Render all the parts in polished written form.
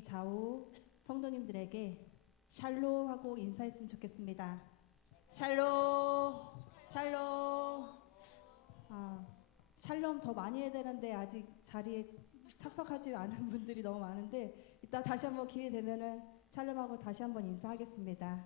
우리 좌우 성도님들에게 샬롬 하고 인사했으면 좋겠습니다. 샬롬, 샬롬. 샬롬 더 많이 해야 되는데 아직 자리에 착석하지 않은 분들이 너무 많은데 이따 다시 한번 기회 되면은 샬롬하고 다시 한번 인사하겠습니다.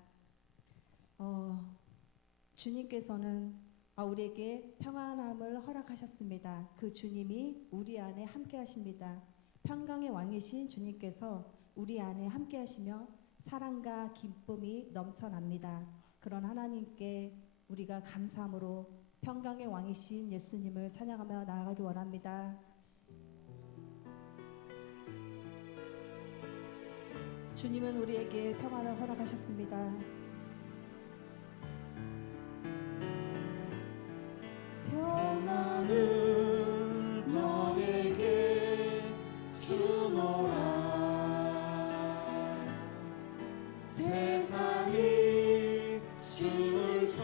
주님께서는 우리에게 평안함을 허락하셨습니다. 그 주님이 우리 안에 함께 하십니다. 평강의 왕이신 주님께서 우리 안에 함께 하시며 사랑과 기쁨이 넘쳐납니다. 그런 하나님께 우리가 감사함으로 평강의 왕이신 예수님을 찬양하며 나아가기 원합니다. 주님은 우리에게 평안을 허락하셨습니다. 평안을 너에게 주노라. 세상이 줄 수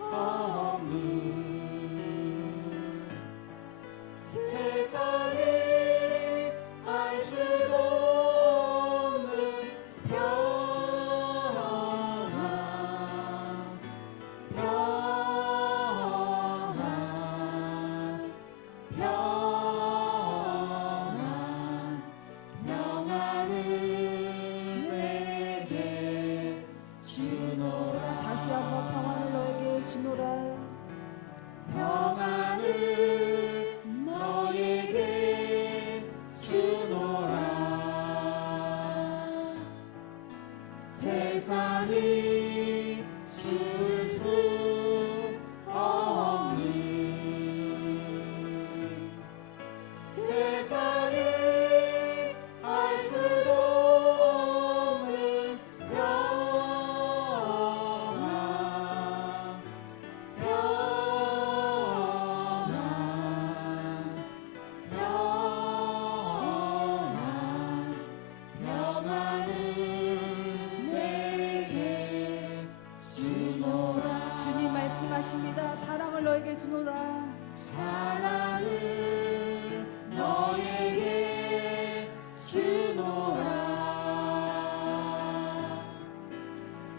없는 세상이 알 수도 없는 평안 다시 한번 평안을 너에게 주노라. 평안을 너에게 주노라. 세상이 줄 수 없는 세상이 알 수도 없는 주님 말씀하십니다. 사랑을 너에게 주노라. 사랑을 너에게 주노라.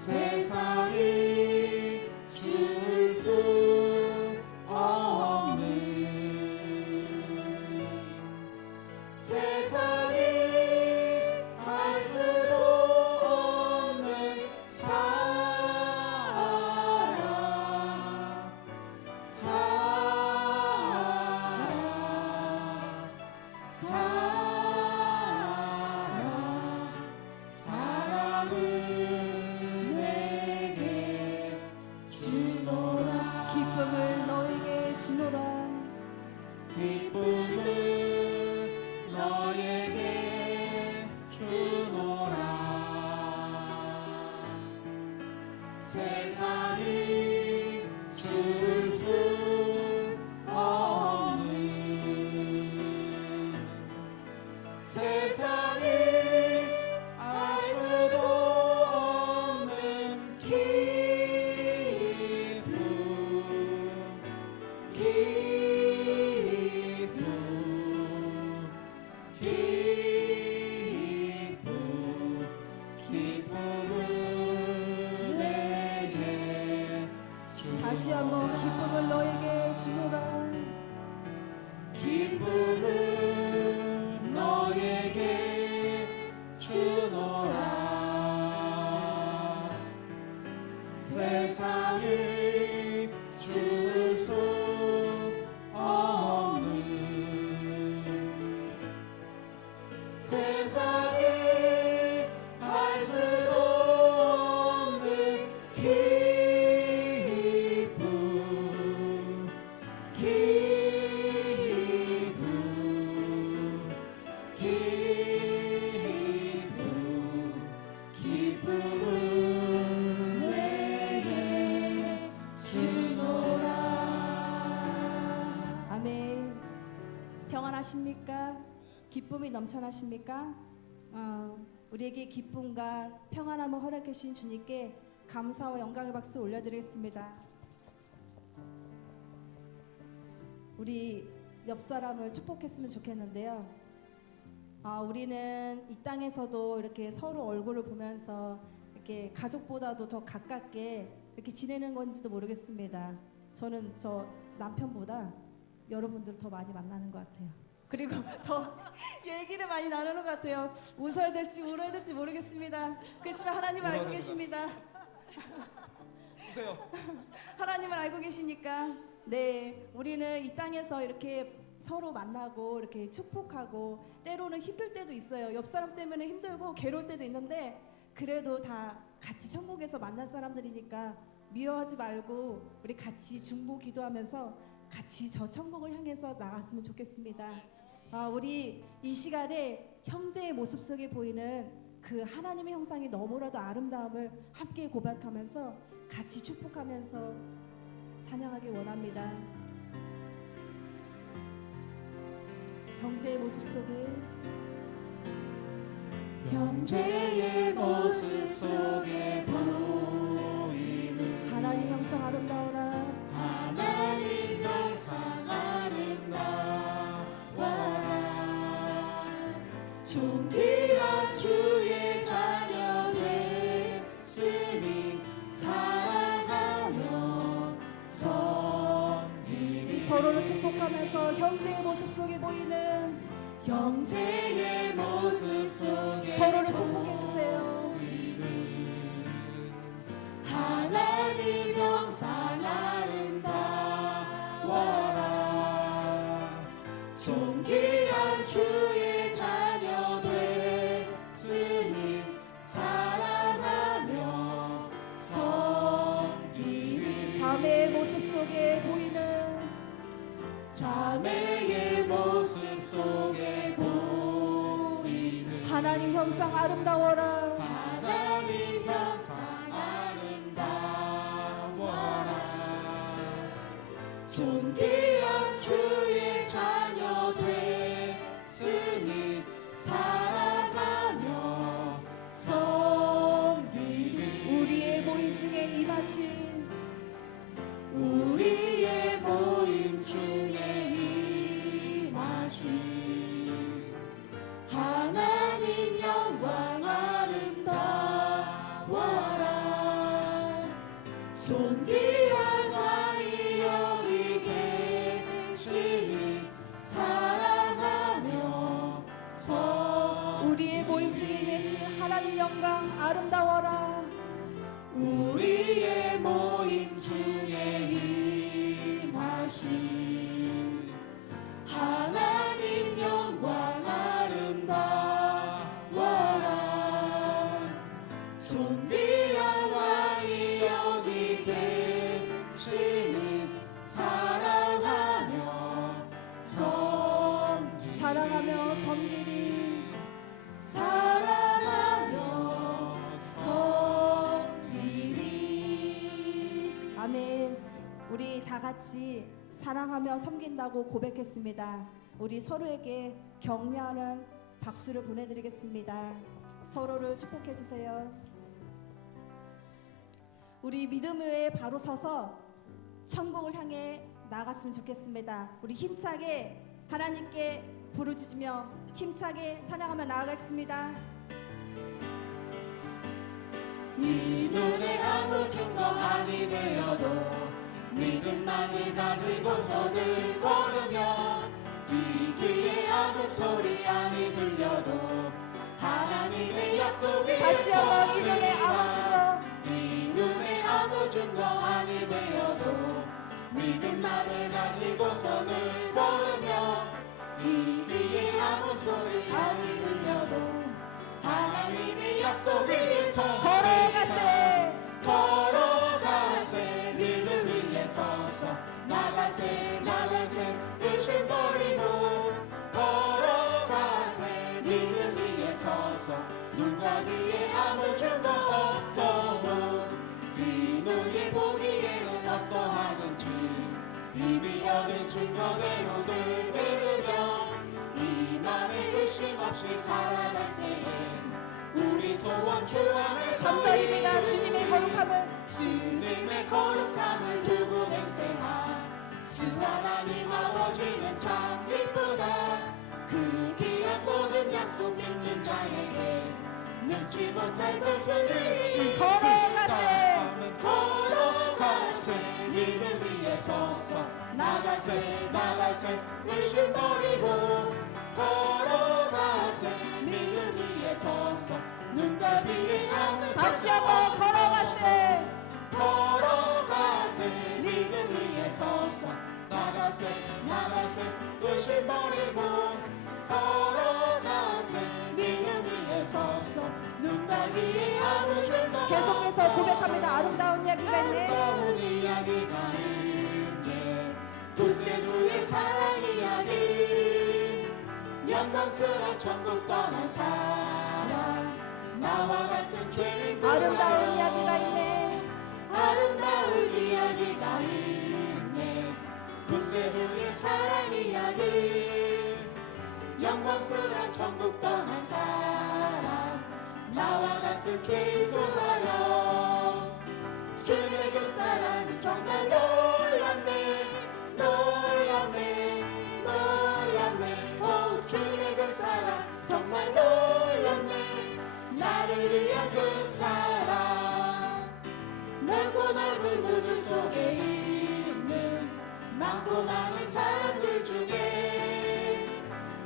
세상이 줄 수 없는 세상이 알 수도 없는 사랑을 내게 주노라. 기쁨을 너에게 주노라. 기쁨을 너에게 주노라. 세상이 줄 수 없는 세상이 알 수도 없는 기쁨 기쁨을 내게 주노라. 다시 한번 기쁨을 너에게 주노라. 기쁨을 너에게 주노라. 세상이 줄 수 없는 세상이 알 수도 없는 기쁨 기쁨을 내게 주노라. 아멘. 평안하십니까? 기쁨이 넘쳐나십니까? 우리에게 기쁨과 평안함을 허락하신 주님께 감사와 영광의 박수 올려드리겠습니다. 우리 옆 사람을 축복했으면 좋겠는데요. 우리는 이 땅에서도 이렇게 서로 얼굴을 보면서 이렇게 가족보다도 더 가깝게 이렇게 지내는 건지도 모르겠습니다. 저는 저 남편보다 여러분들 더 많이 만나는 것 같아요. 그리고 더 얘기를 많이 나누는 것 같아요. 웃어야 될지 울어야 될지 모르겠습니다. 그렇지만 하나님은 알고 계십니다. 보세요. 하나님을 알고 계시니까 네, 우리는 이 땅에서 이렇게 서로 만나고 이렇게 축복하고 때로는 힘들 때도 있어요. 옆 사람 때문에 힘들고 괴로울 때도 있는데 그래도 다 같이 천국에서 만날 사람들이니까 미워하지 말고 우리 같이 중보 기도하면서 같이 저 천국을 향해서 나갔으면 좋겠습니다. 우리 이 시간에 형제의 모습 속에 보이는 그 하나님의 형상이 너무나도 아름다움을 함께 고백하면서 같이 축복하면서 찬양하기 원합니다. 형제의 모습 속에 형제의 모습 속에 보이는 하나님 형상 아름다워라. 하나님 형상 아름다워라. 존귀한 주의 자녀 됐으니 사랑하며 섬기리. 서로를 축복하면서 형제의 모습 속에 보이는 형제의 모습 속에 서로를 축복해 주세요. 하나님 형상 아름다워라. 존귀한 주의 자녀 됐으니 사랑하며 섬기리. 자매의 모습 속에 보이는 자매의 모습 속에 보이는 하나님 형상 아름다워라. 하나님 형상 아름다워라. 존귀한 주의 자녀 됐으니 사랑하며 섬기리. 우리의 모임 중에 임하신 우리의 모임 중에 임하신 하나님 영광 아름다워라. 존귀한 왕이 여기 계시니 사랑하며 우리의 모임 중에 계신 하나님 영광 아름다워라. 우리의 모임 중에 임하신 하나님 영광 아름다워라. 존귀한 왕이 여기 계시니 사랑하며 섬기리. 사랑하며 섬기리. 사랑하며 섬기리. 아멘. 우리 다 같이 사랑하며 섬긴다고 고백했습니다. 우리 서로에게 격려하는 박수를 보내드리겠습니다. 서로를 축복해 주세요. 우리 믿음 위에 바로 서서 천국을 향해 나갔으면 좋겠습니다. 우리 힘차게 하나님께 부르짖으며 힘차게 찬양하며 나아가겠습니다. 이 눈에 아무 증거 아니 되어도 믿음만을 가지고서 늘 걸으며 이 귀에 아무 소리 아니 들려도 하나님의 약속이 다시 한번 이 눈에 아무 증거 이 눈에 아무 증거 아니 되어도 믿음만을 가지고서 늘 걸으며 이 귀에 아무 소리 아니 들려도 하나님의 약속 위에서 걸어가세. 걸어가세. 믿음 위에 서서 나가세 나가세 의심 버리고 걸어가세. 믿음 위에 서서 눈과 귀에 아무 증거 없어도 이 눈이 보기에는 어떠하든지 이미 얻은 증거대로 늘 믿으며 이 맘에 의심 없이 살아갈 때에 우리 소원 주 안에서 3절입니다. 주님의 거룩함을 주님의 거룩함을 두고 맹세한 주 하나님 아버지는 참 이쁘다. 그 귀한 모든 약속 갈 곳을 걸어가세 걸어가세 믿음 위에 서서 나가세 나가세 의심 버리고 걸어가세 믿음 위에 서서 눈과 귀에 아무 다시 한번 걸어가세 걸어가세 믿음 위에 서서 나가세 나가세 의심 버리고 걸어가세 믿음 위에 서서 눈과 귀에 아무 증거 계속해서 고백합니다. 아름다운 이야기가 있네. 아름다운 이야기가 있네 구세주의 사랑 이야기 영광스러운 천국 떠난 사랑 나와 같은 죄인 아름다운 이야기가 있네. 아름다운 이야기가 있네 구세주의 사랑 이야기 영광스러운 천국 떠난 사람 나와 같은 죄인 구하려 주님의 그 사랑은 정말 놀랍네 놀랍네 놀랍네 오 주님의 그 사랑 정말 놀랍네 나를 위한 그 사랑 넓고 넓은 우주 속에 있는 많고 많은 사람들 중에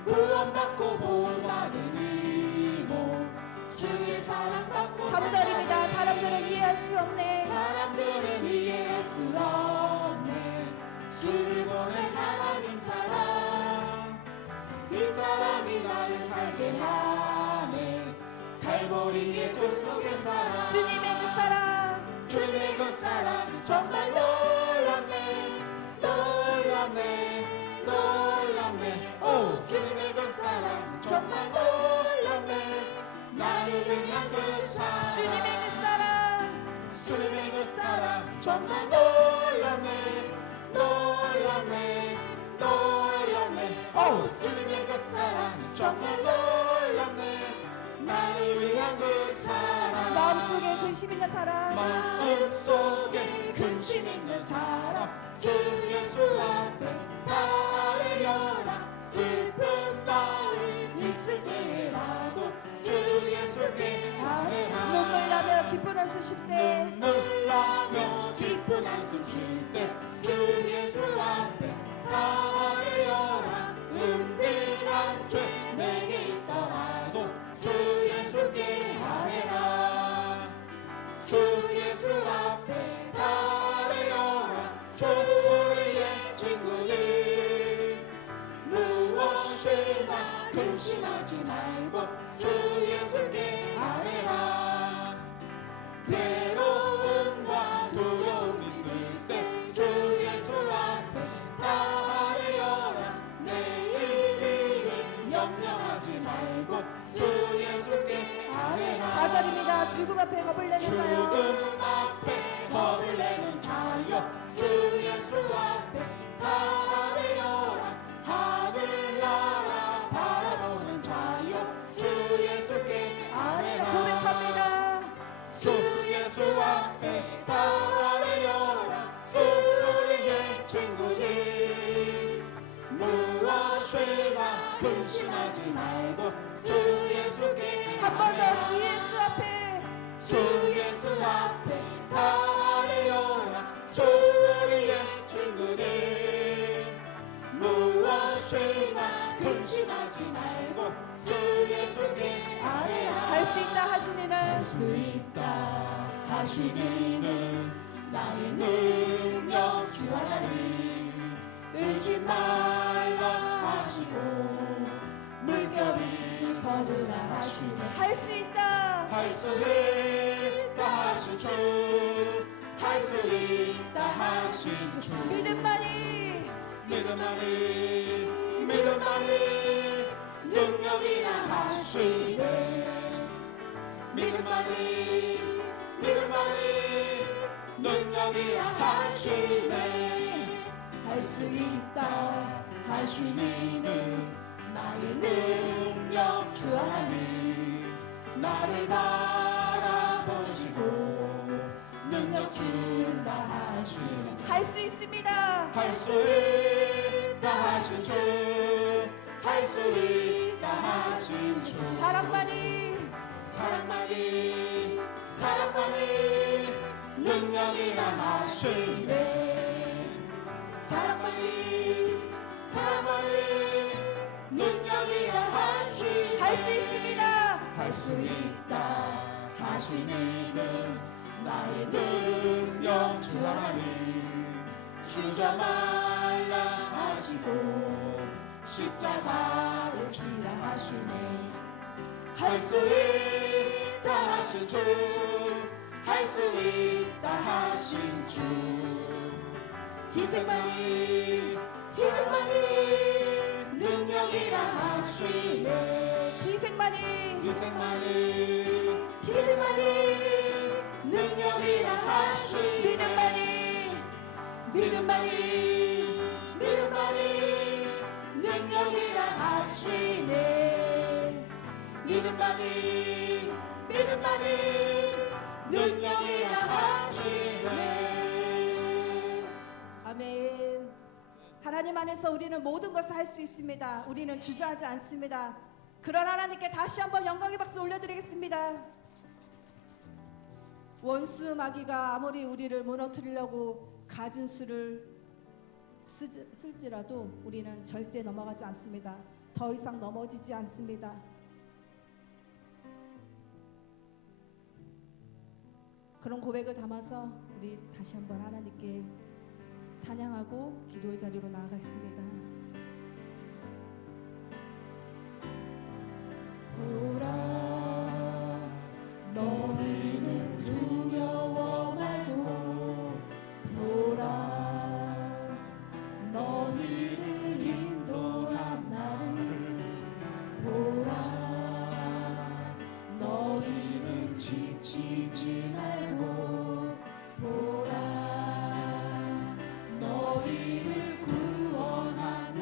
구원받고 복받은 이모 주의 사랑받고 3절입니다. 사람들은 이해할 수 없네. 사람들은 이해할 수 없네 주를 보낸 하나님 사랑 이 사랑이 나를 살게 하네 갈보리의 주 속의 사랑 주님의 그 사랑 주님의 그 사랑 정말 놀랍네 놀랍네 놀랍네 오 주님의 그 사랑 정말 놀랍네 나를 위한 그 사랑 주님의 그 사랑 주님의 그 사랑 정말 놀랍네 놀랍네 놀랍네 오 주님의 그 사랑 정말 놀랍네 나를 위한 그 사랑 마음속에 근심 있는 사람 마음속에 근심 있는 사람 주 예수 앞에 달려라 슬픈 마음 있을 때라도 주 예수께 아뢰라 눈물 나며 기쁜 한숨 쉴 때 눈물 나며 기쁜 한숨 쉴 때 주 예수 앞에 달려라 은밀한 죄 내게 있더라도 주 예수께 아뢰라 주 예수 앞에 달려라 주 우리의 친구들 무엇이나 근심하지 말고 주 예수께 아뢰라 괴로움과 두려움 있을 때 주 예수 앞에 달려라 내일 일을 염려하지 말고 주 예수께 아뢰라 4절입니다. 죽음 앞에 겁을 내는 자여 죽음 앞에 겁을 내는 자여 주 예수 앞에 달려라 하늘나라 바라보는 자여 주 예수께 아뢰라 고백합니다. 주 예수 앞에 달려라 주 우리의 친구들 무엇이나 근심하지 말고 주 예수께 한 번 더 주 예수 앞에 주 예수 앞에 달려라 주 우리의 친구들 무엇이나 근심하지 말고 주 예수께 아뢰라 할 수 있다 하시니는 수 있다 하시니는 나의 능력 주 하나님 의심 말라 하시고 물결이 걸으라 하시네 할 수 있다 할 수 있다 하신 주 할 수 있다 하신 주 믿음만이 믿음만이 믿음만이 능력이라 하시네 믿음만이 믿음만이 능력이라 하시네 할 수 있다 하시니는 나의 능력 주 하나님 나를 바라보시고 능력 준다 하시네 할 수 있습니다. 할 수 있다 하신 주 할 수 있다 하신 주 사랑만이 사랑만이 사랑만이 능력이라 하시네. 사랑만이 능력이라 하시네. 할 수 있습니다. 할 수 있다 하시니는 나의 능력 주 하나님 주저 말라 하시고 십자가를 지라 하시네. 할 수 있다 하신 주, 할 수 있다 하신 주. 희생만이 능력이라 하시네. 희생만이 능력이라 하시네. 믿음만이 능력이라 하시네. 믿음만이 능력이라 하시네. 아멘. 하나님 안에서 우리는 모든 것을 할 수 있습니다. 우리는 주저하지 않습니다. 그런 하나님께 다시 한번 영광의 박수 올려드리겠습니다. 원수 마귀가 아무리 우리를 무너뜨리려고 가진 수를 쓸지라도 우리는 절대 넘어가지 않습니다. 더 이상 넘어지지 않습니다. 그런 고백을 담아서 우리 다시 한번 하나님께 찬양하고 기도의 자리로 나아가겠습니다. 보라 너희는 두려워 말고 보라 너희를 인도한 나를 보라 너희는 지치지 말고 보라 너희를 구원한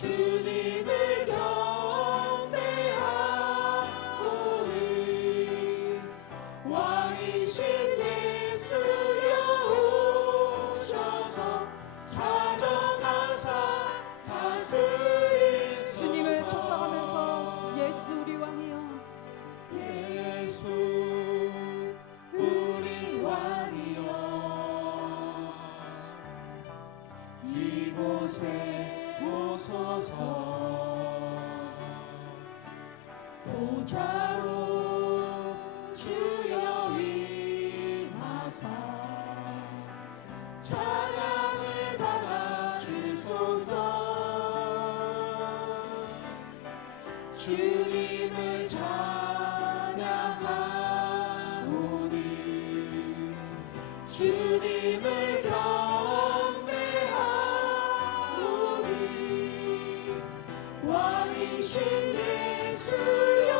주님을 경배하오니 왕이신 예수여 오셔서 자정하사 다스리소서. 주님을 쫓아가면서 예수 우리 왕이여, 예수 우리 왕이여 이곳에 오소서. 보좌로 주여 임하사 찬양을 받아 주소서. 주님을 찬양하오니 주님을 경배하오니 왕이신 예수여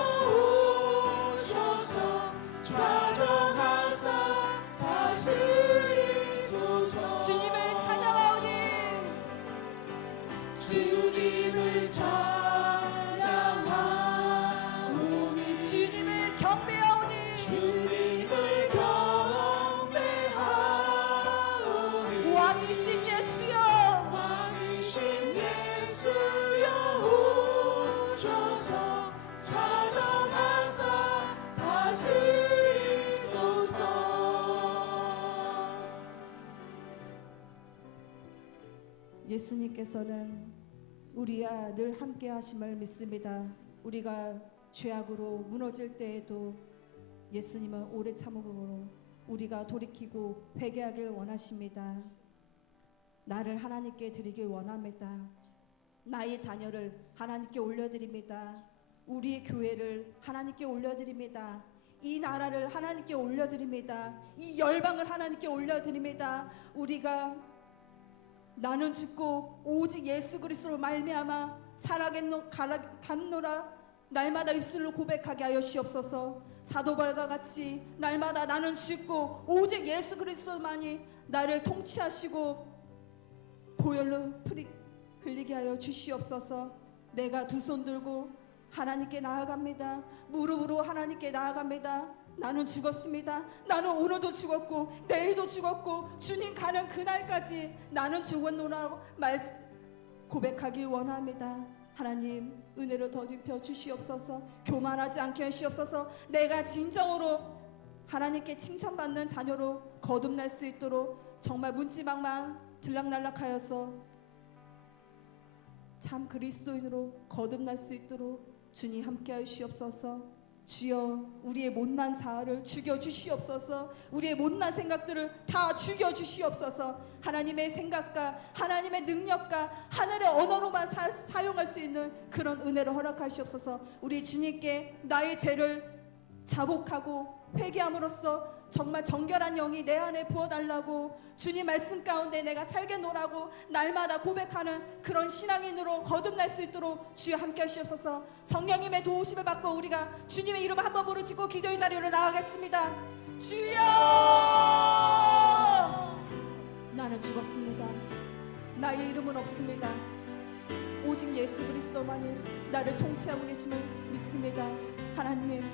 오셔서 좌정하사 다스리소서. 주님을 찬양하오니, 주님을 찬양하오니 주님을 경배하오니, 주님을 경배하오니 왕이신 예수여, 왕이신 예수여 오셔서 자정하사 다스리소서. 예수님께서는 우리와 늘 함께 하심을 믿습니다. 우리가 죄악으로 무너질 때에도 예수님은 오래 참음으로 우리가 돌이키고 회개하길 원하십니다. 나를 하나님께 드리길 원합니다. 나의 자녀를 하나님께 올려드립니다. 우리의 교회를 하나님께 올려드립니다. 이 나라를 하나님께 올려드립니다. 이 열방을 하나님께 올려드립니다. 우리가 나는 죽고 오직 예수 그리스도로 말미암아 살아겠노라 날마다 입술로 고백하게 하여 주옵소서. 사도 바울과 같이 날마다 나는 죽고 오직 예수 그리스도만이 나를 통치하시고 보혈로 흘리게 하여 주시옵소서. 내가 두 손 들고 하나님께 나아갑니다. 무릎으로 하나님께 나아갑니다. 나는 죽었습니다. 나는 오늘도 죽었고 내일도 죽었고 주님 가는 그날까지 나는 죽었노라고 고백하길 원합니다. 하나님 은혜로 더입혀 주시옵소서. 교만하지 않게 하시옵소서. 내가 진정으로 하나님께 칭찬받는 자녀로 거듭날 수 있도록 정말 문지방만 들락날락하여서 참 그리스도인으로 거듭날 수 있도록 주님 함께하여 주시옵소서. 주여 우리의 못난 자아를 죽여주시옵소서. 우리의 못난 생각들을 다 죽여주시옵소서. 하나님의 생각과 하나님의 능력과 하늘의 언어로만 사용할 수 있는 그런 은혜를 허락하시옵소서. 우리 주님께 나의 죄를 자복하고 회개함으로써 정말 정결한 영이 내 안에 부어달라고 주님 말씀 가운데 내가 살겠노라고 날마다 고백하는 그런 신앙인으로 거듭날 수 있도록 주여 함께 하시옵소서. 성령님의 도우심을 받고 우리가 주님의 이름 한번 부르짖고 기도의 자리로 나아가겠습니다. 주여 나는 죽었습니다. 나의 이름은 없습니다. 오직 예수 그리스도만이 나를 통치하고 계심을 믿습니다. 하나님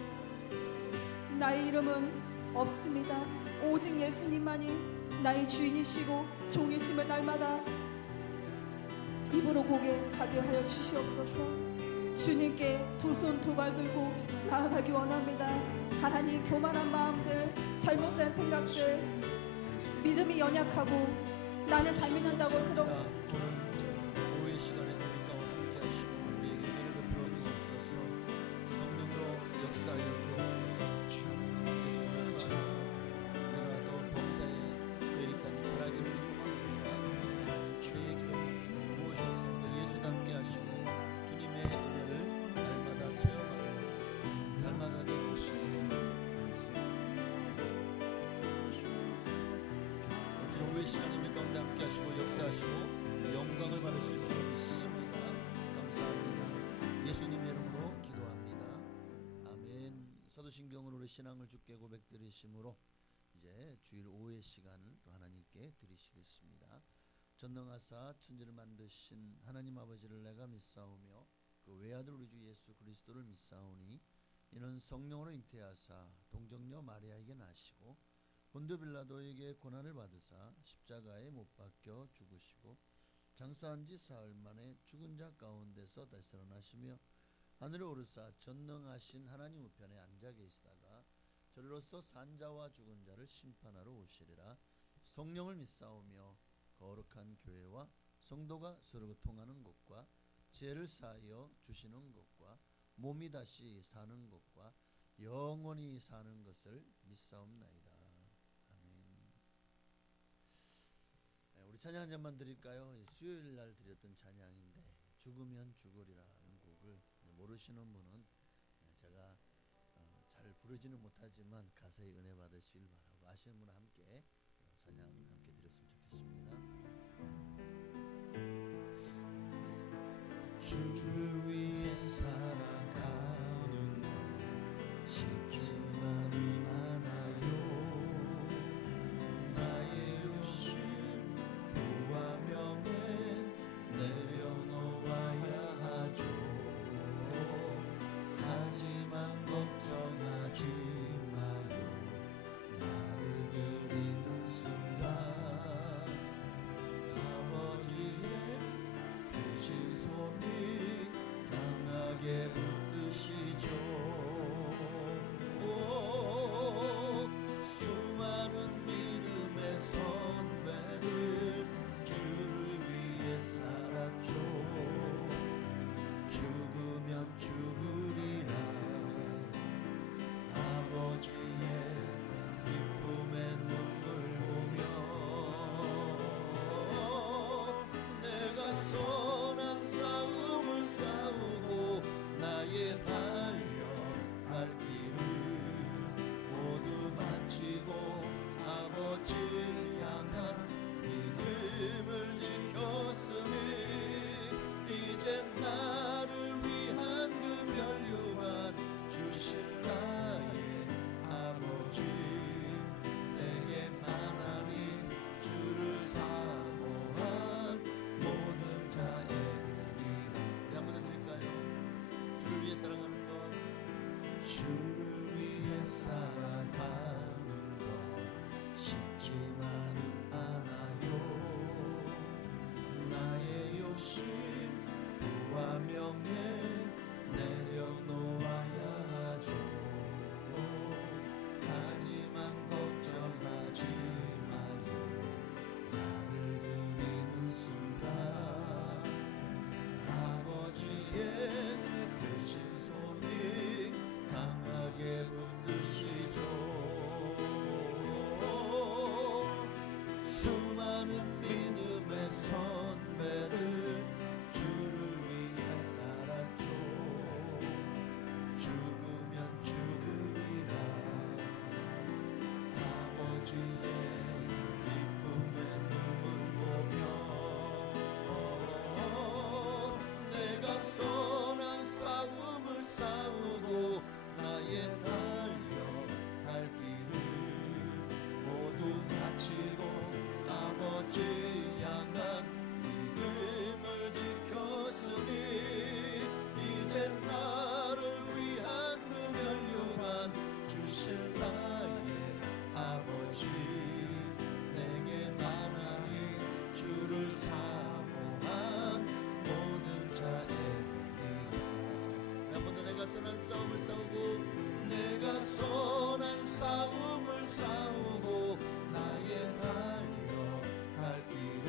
나의 이름은 없습니다. 오직 예수님만이 나의 주인이시고 종이심을 날마다 입으로 고백하게 하여 주시옵소서. 주님께 두 손 두 발 들고 나아가기 원합니다. 하나님 교만한 마음들, 잘못된 생각들, 믿음이 연약하고 나는 잘 믿는다고 그런 오늘 오후의 시간에 우리 가운데 함께 하시고 우리에게 은혜를 베풀어 주옵소서. 성령으로 역사하여 주옵소서. 예수 그리스도 안에서 우리가 더 범사에 그에까지 자라기를 소망합니다. 하나님 주의 길을 부으셔서 예수답게 하시고 주님의 은혜를 날마다 체험하고 주님 닮아가게 하옵소서. 오후의 시간에 우리 가운데 함께 하시고 역사하시고 영광을 받으실 줄 믿습니다. 감사합니다. 예수님의 이름으로 기도합니다. 아멘. 사도신경으로 우리 신앙을 주께 고백드리심으로 이제 주일 오후의 시간을 또 하나님께 드리시겠습니다. 전능하사 천지를 만드신 하나님 아버지를 내가 믿사오며 그 외아들 우리 주 예수 그리스도를 믿사오니 이는 성령으로 잉태하사 동정녀 마리아에게 나시고 본dio 빌라도에게 고난을 받으사 십자가에 못 박혀 죽으시고 장사한 지 사흘 만에 죽은 자 가운데서 다시 살아나시며 하늘에 오르사 전능하신 하나님 우편에 앉아 계시다가 저리로서 산 자와 죽은 자를 심판하러 오시리라. 성령을 믿사오며 거룩한 교회와 성도가 서로 통하는 것과 죄를 사하여 주시는 것과 몸이 다시 사는 것과 영원히 사는 것을 믿사옵나이다. 아멘. 우리 찬양 한 잔만 드릴까요? 수요일 날 드렸던 찬양인데 죽으면 죽으리라는 곡을 모르시는 분은 제가 잘 부르지는 못하지만 가사에 은혜 받으시길 바라고, 아시는 분은 함께 찬양 함께 드렸으면 좋겠습니다. 주를 위해 살아가는 것 쉽지만은 않아요. 나의 욕심 부와 명예 내려놓아야 하죠. 하지만 걱정하지 마요. 나를 드리는 순간 아버지의 크신 손이 강하게 붙드시죠. 수많은 믿음의 선배를 주를 위해 살았죠. 죽으면 죽으리라. 아버지의 기쁨의 눈물 보며 내가 선한 싸움을 싸우고 나의 달려갈 길을 모두 마치고 아버지를 향한 믿음을 지켰으니 이제 나를 위한 그 멸류관 주실 나의 아버지 내게 만하니 주를 사모한 모든 자에게니라. 우리 한번 더 드릴까요? 주를 위해 살아가는 것, 주를 위해 살아가는 것 쉽지만은 않아요. 나의 욕심 부와 명예 내려놓아야 하죠. 하지만 걱정하지 마요. 나를 드리는 순간 아버지의 크신 손이 강하게 붙드시죠. 수많은 믿음의 선배를 주를 위해 살았죠. 죽으면 죽으리라. 아버지의 기쁨의 눈물 보며 내가 선한 싸움을 싸우고 나의 달려갈 길을 모두 마치고 아버지 향한 믿음을 지켰으니 이제 나를 위한 그 멸류관 주실 나의 아버지 내게 만하니 주를 사모한 모든 자에게니라. 한 번 더 내가 선한 싸움을 싸우고 내가 선한 싸움을 싸우고 나의 달려갈 길을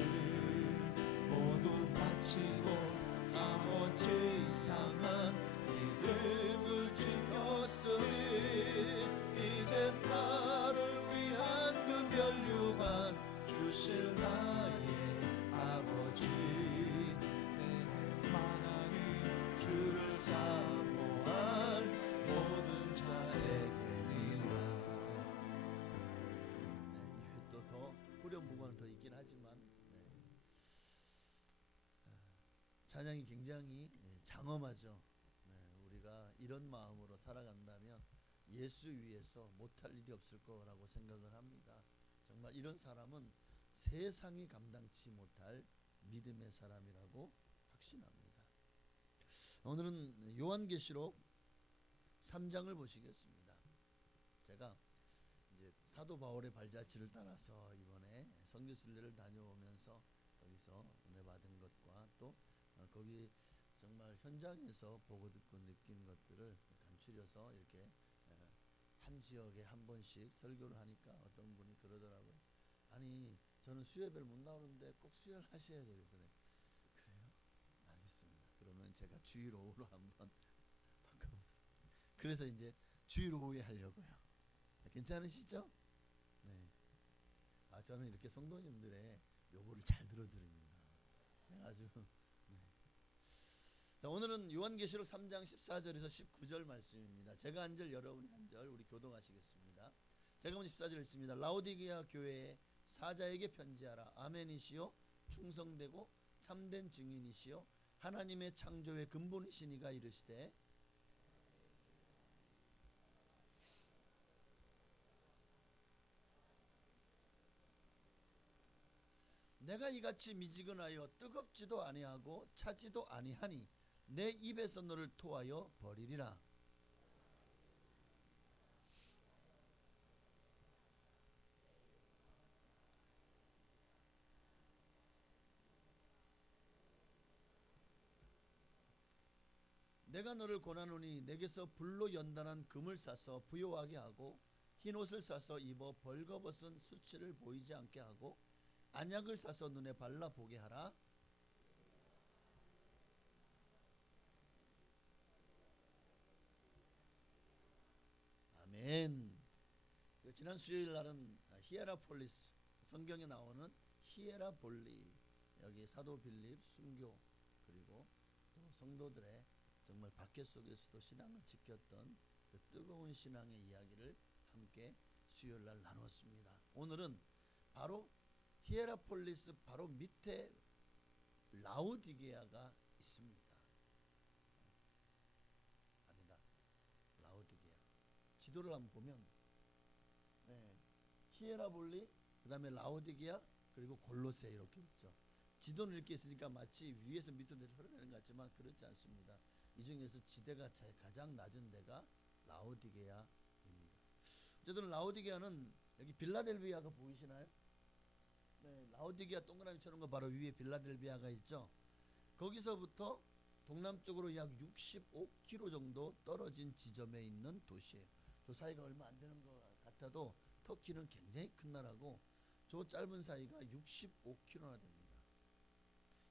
모두 마치고 아버지 향한 믿음을 지켰으니 이제 나를 위한 그 멸류관 주실 나의 아버지 내게 만하니 주를 사모할 모든 자에게니라. 이게 또 더 후렴 부분은 더 있긴 하지만 찬양이 굉장히 장엄하죠. 우리가 이런 마음으로 살아간다면 예수 위해서 못할 일이 없을 거라고 생각을 합니다. 정말 이런 사람은 세상이 감당치 못할 믿음의 사람이라고 확신합니다. 오늘은 요한계시록 3장을 보시겠습니다. 제가 이제 사도 바울의 발자취를 따라서 이번에 선교순례를 다녀오면서 거기서 은혜 받은 것과 또 거기 정말 현장에서 보고 듣고 느낀 것들을 간추려서 이렇게 한 지역에 한 번씩 설교를 하니까 어떤 분이 그러더라고요. 아니 저는 수요예배를 못 나오는데 꼭 수요일 하셔야 돼요. 그래서 그래요? 알겠습니다. 그러면 제가 주일 오후로 한번 바꿔보도록. 그래서 이제 주일 오후에 하려고요. 괜찮으시죠? 네. 저는 이렇게 성도님들의 요구를 잘 들어드립니다. 제가 아주 네. 자, 오늘은 요한계시록 3장 14절에서 19절 말씀입니다. 제가 한 절 여러분이 한 절 우리 교동하시겠습니다. 제가 먼저 14절 읽습니다. 라오디게아 교회의 사자에게 편지하라. 아멘이시요 충성되고 참된 증인이시요 하나님의 창조의 근본이시니가 이르시되 내가 이같이 미지근하여 뜨겁지도 아니하고 차지도 아니하니 내 입에서 너를 토하여 버리리라. 내가 너를 권하노니 내게서 불로 연단한 금을 싸서 부요하게 하고 흰옷을 싸서 입어 벌거벗은 수치를 보이지 않게 하고 안약을 싸서 눈에 발라 보게 하라. 아멘. 지난 수요일 날은 히에라폴리스 성경에 나오는 히에라볼리 여기 사도 빌립 순교 그리고 또 성도들의 정말 박해 속에서도 신앙을 지켰던 그 뜨거운 신앙의 이야기를 함께 수요일 날 나눴습니다. 오늘은 바로 히에라폴리스 바로 밑에 라오디게아가 있습니다. 아니다. 라오디게아. 지도를 한번 보면 히에라볼리 그 다음에 라오디게아 그리고 골로새 이렇게 있죠. 지도는 이렇게 있으니까 마치 위에서 밑으로 흐르는 것 같지만 그렇지 않습니다. 이 중에서 지대가 가장 낮은 데가 라오디게아입니다. 어쨌든 라오디게아는 여기 빌라델비아가 보이시나요? 네, 라오디게아 동그라미 쳐놓은 거 바로 위에 빌라델비아가 있죠. 거기서부터 동남쪽으로 약 65km 정도 떨어진 지점에 있는 도시예요. 저 사이가 얼마 안 되는 것 같아도 터키는 굉장히 큰 나라고 저 짧은 사이가 65km나 됩니다.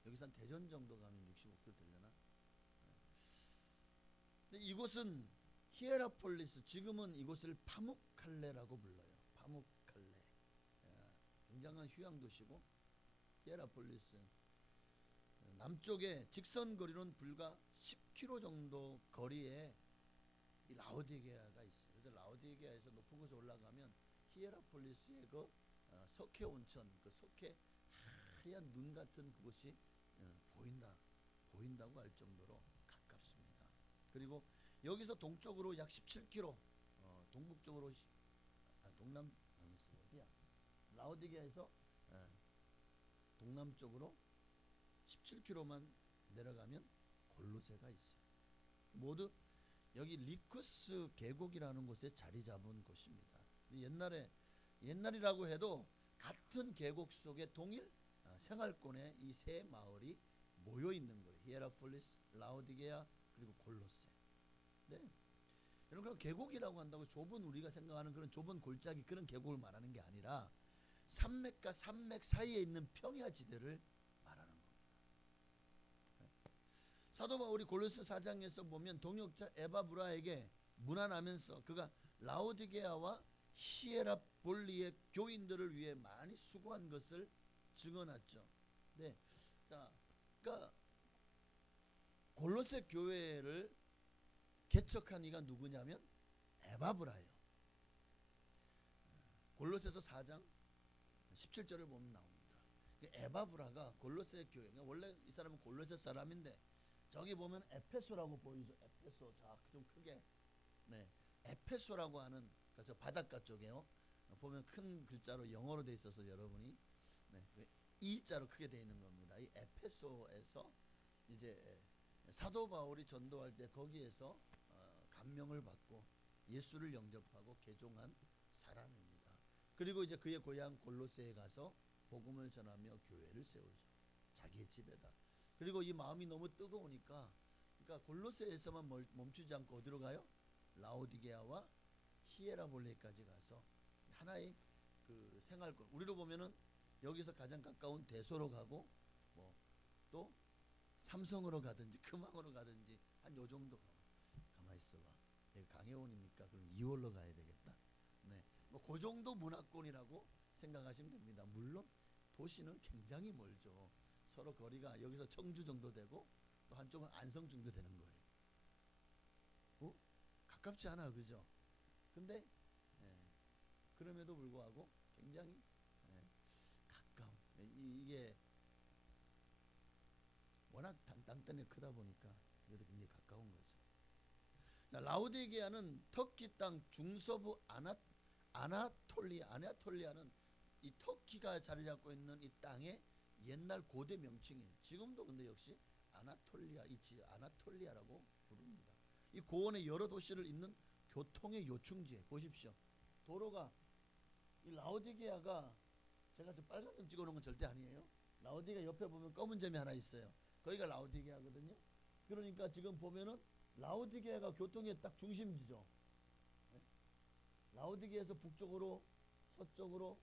여기서 한 대전 정도 가면 65km 되려나? 근데 이곳은 히에라폴리스, 지금은 이곳을 파묵칼레라고 불러요. 파묵칼레. 굉장한 휴양 도시고 히에라폴리스 남쪽에 직선 거리로는 불과 10km 정도 거리에 이 라오디게아가 있어요. 그래서 라오디게아에서 높은 곳에 올라가면 히에라폴리스의 그 석회 온천, 그 석회 하얀 눈 같은 그곳이 보인다고 할 정도로 가깝습니다. 그리고 여기서 동쪽으로 약 17km, 동북쪽으로 동남 어디야? 라오디게아에서 동남쪽으로 17km만 내려가면 골로새가 있어요. 모두 여기 리쿠스 계곡이라는 곳에 자리 잡은 곳입니다. 옛날이라고 해도 같은 계곡 속에 동일 생활권에 이 세 마을이 모여 있는 거예요. 히에라폴리스, 라오디게아 그리고 골로새. 네. 여러분 계곡이라고 한다고 좁은 우리가 생각하는 그런 좁은 골짜기 그런 계곡을 말하는 게 아니라 산맥과 산맥 사이에 있는 평야 지대를 말하는 겁니다. 네. 사도 바울이 골로새 4장에서 보면 동역자 에바브라에게 문안하면서 그가 라오디게아와 히에라볼리의 교인들을 위해 많이 수고한 것을 증언했죠. 네. 자, 그러니까 골로새 교회를 개척한 이가 누구냐면 에바브라예요. 골로새서 4장 17절을 보면 나옵니다. 에바브라가 골로새 교회, 원래 이 사람은 골로새 사람인데 저기 보면 에페소라고 보이죠. 에페소, 좀 크게, 네, 에페소라고 하는 저 바닷가 쪽에요. 보면 큰 글자로 영어로 돼 있어서 여러분이 네, 이 자로 크게 되어 있는 겁니다. 이 에페소에서 이제 사도 바울이 전도할 때 거기에서 감명을 받고 예수를 영접하고 개종한 사람입니다. 그리고 이제 그의 고향 골로새에 가서 복음을 전하며 교회를 세우죠. 자기의 집에다. 그리고 이 마음이 너무 뜨거우니까, 그러니까 골로새에서만 멈추지 않고 어디로 가요? 라오디게아와 히에라볼레까지 가서 하나의 그 생활권. 우리로 보면은 여기서 가장 가까운 대소로 가고, 뭐 또 삼성으로 가든지 금왕으로 가든지 한 요 정도 가면, 가만히 있어봐. 내가 강혜원이니까 그럼 2월로 가야 되겠다. 네, 뭐 그 정도 문화권이라고 생각하시면 됩니다. 물론 도시는 굉장히 멀죠. 서로 거리가 여기서 청주 정도 되고 또 한쪽은 안성 정도 되는 거예요. 가깝지 않아, 그죠? 근데 그럼에도 불구하고 굉장히 가까운, 이게 워낙 땅덩이 크다 보니까 그래도 굉장히 가까운 거죠. 자, 라오디게아는 터키 땅 중서부 아나톨리아는 이 터키가 자리 잡고 있는 이 땅의 옛날 고대 명칭이에요. 지금도 근데 역시 아나톨리아라고 부릅니다. 이 고원의 여러 도시를 잇는 교통의 요충지에 보십시오. 도로가, 이 라오디게아가, 제가 저 빨간 점 찍어 놓은 건 절대 아니에요. 라오디게아 옆에 보면 검은 점이 하나 있어요. 거기가 라오디게아거든요. 그러니까 지금 보면은 라오디게아가 교통의 딱 중심지죠. 라오디게아에서 북쪽으로, 서쪽으로,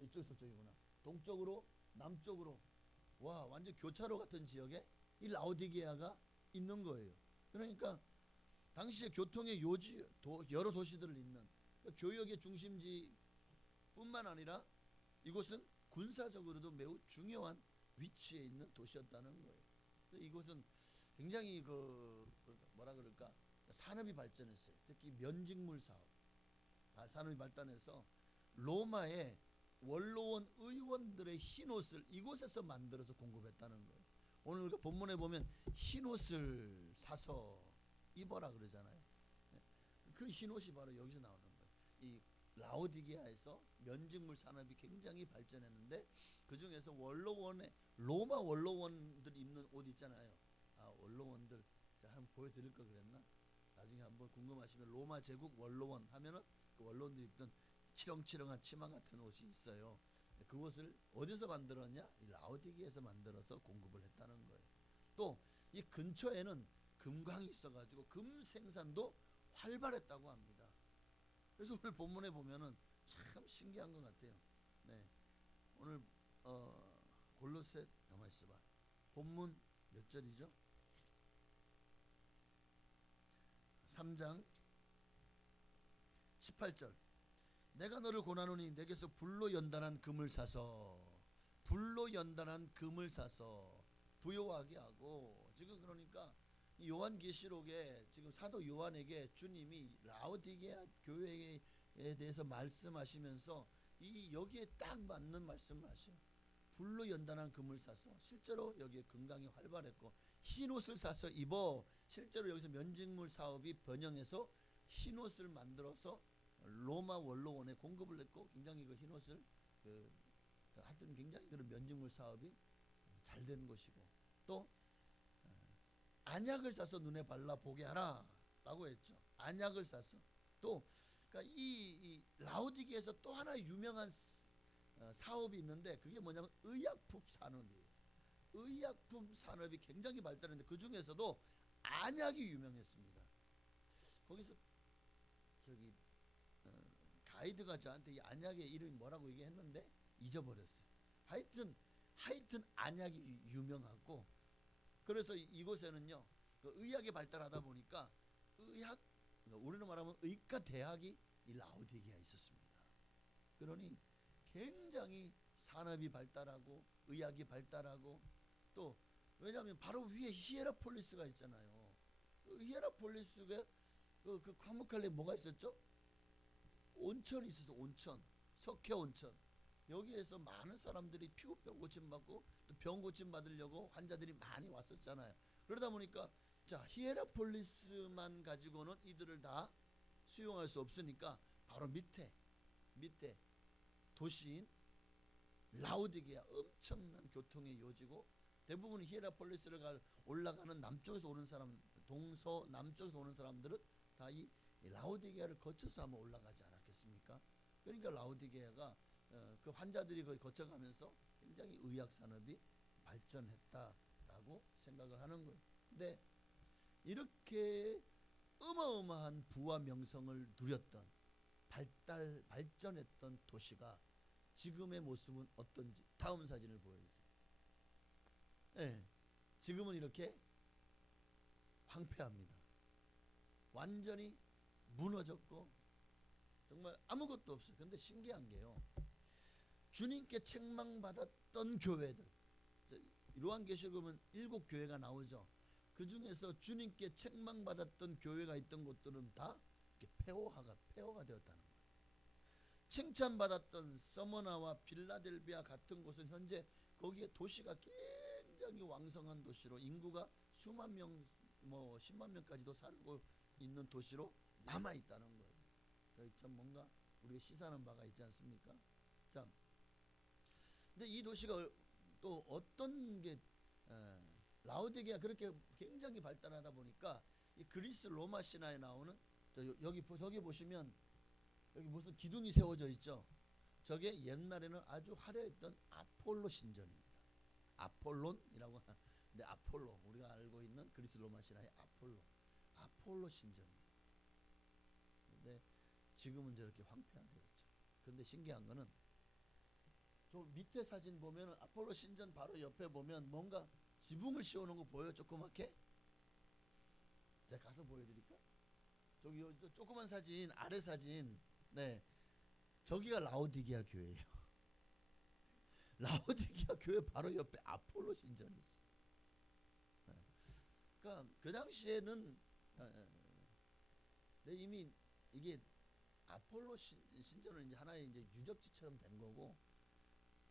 이쪽 서쪽이구나, 동쪽으로, 남쪽으로, 와, 완전 교차로 같은 지역에 이 라오디게아가 있는 거예요. 그러니까 당시에 교통의 여러 도시들을 잇는, 그러니까 교역의 중심지뿐만 아니라 이곳은 군사적으로도 매우 중요한 위치에 있는 도시였다는 거예요. 이곳은 굉장히 뭐라 그럴까, 산업이 발전했어요. 특히 면직물 사업, 산업이 발달해서 로마의 원로원 의원들의 흰옷을 이곳에서 만들어서 공급했다는 거예요. 오늘 우리가 본문에 보면 흰옷을 사서 입어라 그러잖아요. 그 흰옷이 바로 여기서 나오는 거예요. 이 라오디게아에서 면직물 산업이 굉장히 발전했는데, 그 중에서 로마 원로원들이 입는 옷 있잖아요. 원로원들, 제가 한번 보여드릴 걸 그랬나? 나중에 한번 궁금하시면 로마 제국 원로원 하면은 그 원로원들이 입던 치렁치렁한 치마 같은 옷이 있어요. 그것을 어디서 만들었냐? 이 라오디게아에서 만들어서 공급을 했다는 거예요. 또 이 근처에는 금광이 있어가지고 금 생산도 활발했다고 합니다. 그래서 오늘 본문에 보면은 참 신기한 것 같아요. 네, 오늘 골로새, 가만 있어봐. 본문 몇 절이죠? 3장 18절. 내가 너를 고나노니 내게서 불로 연단한 금을 사서 부요하게 하고. 지금 그러니까 요한계시록에 지금 사도 요한에게 주님이 라오디게아 교회에 대해서 말씀하시면서 이 여기에 딱 맞는 말씀을 하셔요. 불로 연단한 금을 사서, 실제로 여기에 금강이 활발했고 흰옷을 사서 입어. 실제로 여기서 면직물 사업이 번영해서 흰옷을 만들어서 로마 원로원에 공급을 했고, 굉장히 그 흰옷을 하여튼 굉장히 그런 면직물 사업이 잘 된 것이고, 또 안약을 사서 눈에 발라 보게 하라 라고 했죠. 안약을 사서. 또 그러니까 이 라오디게아에서 또 하나 유명한 사업이 있는데, 그게 뭐냐면 의약품 산업이에요. 의약품 산업이 굉장히 발달했는데 그 중에서도 안약이 유명했습니다. 거기서 저기 가이드가 저한테 이 안약의 이름이 뭐라고 얘기했는데 잊어버렸어요. 하여튼 안약이 유명하고, 그래서 이곳에는요, 그 의학이 발달하다 보니까 우리는 말하면 의과 대학이 이 라오디게아에 있었습니다. 그러니 굉장히 산업이 발달하고 의학이 발달하고, 또 왜냐하면 바로 위에 히에라폴리스가 있잖아요. 히에라폴리스가 그 과묵할래 뭐가 있었죠? 온천이 있어서, 온천, 석회 온천. 여기에서 많은 사람들이 피부병 고침 받고 또 병 고침 받으려고 환자들이 많이 왔었잖아요. 그러다 보니까 자, 히에라폴리스만 가지고는 이들을 다 수용할 수 없으니까 바로 밑에 도시인 라오디게아 엄청난 교통의 요지고 대부분 히에라폴리스를 올라가는 남쪽에서 오는 사람, 동서 남쪽에서 오는 사람들은 다 이 라오디게아를 거쳐서 한번 올라가지 않았겠습니까? 그러니까 라오디게아가 그 환자들이 거기 거쳐가면서 굉장히 의학 산업이 발전했다라고 생각을 하는 거예요. 근데 이렇게 어마어마한 부와 명성을 누렸던 발전했던 도시가 지금의 모습은 어떤지 다음 사진을 보여주세요. 네, 지금은 이렇게 황폐합니다. 완전히 무너졌고 정말 아무것도 없어요. 근데 신기한 게요, 주님께 책망받았던 교회들, 요한계시록은 7교회가 나오죠. 그 중에서 주님께 책망받았던 교회가 있던 곳들은 다 이렇게 폐허가 되었다는 거예요. 칭찬받았던 서머나와 빌라델비아 같은 곳은 현재 거기에 도시가 굉장히 왕성한 도시로 인구가 수만 명, 뭐 10만 명까지도 살고 있는 도시로 남아 있다는 거예요. 참 뭔가 우리가 시사하는 바가 있지 않습니까? 자, 근데 이 도시가 또 어떤 게 라오디게아 그렇게 굉장히 발달하다 보니까 이 그리스 로마 신화에 나오는 저기 보시면 여기 무슨 기둥이 세워져 있죠. 저게 옛날에는 아주 화려했던 아폴로 신전입니다. 아폴론이라고 하는데 아폴로, 우리가 알고 있는 그리스 로마 신화의 아폴로 신전이에요. 근데 지금은 저렇게 황폐화되었죠. 그런데 신기한 거는 저 밑에 사진 보면 아폴로 신전 바로 옆에 보면 뭔가 지붕을 씌워놓은 거 보여요? 조그맣게? 제가 가서 보여드릴까? 저기 저 조그만 사진, 아래 사진, 네, 저기가 라오디게아 교회예요. 라오디게아 교회 바로 옆에 아폴로 신전이 있어요. 네. 그러니까 그 당시에는 이미 이게 아폴로 신전은 이제 하나의 이제 유적지처럼 된 거고,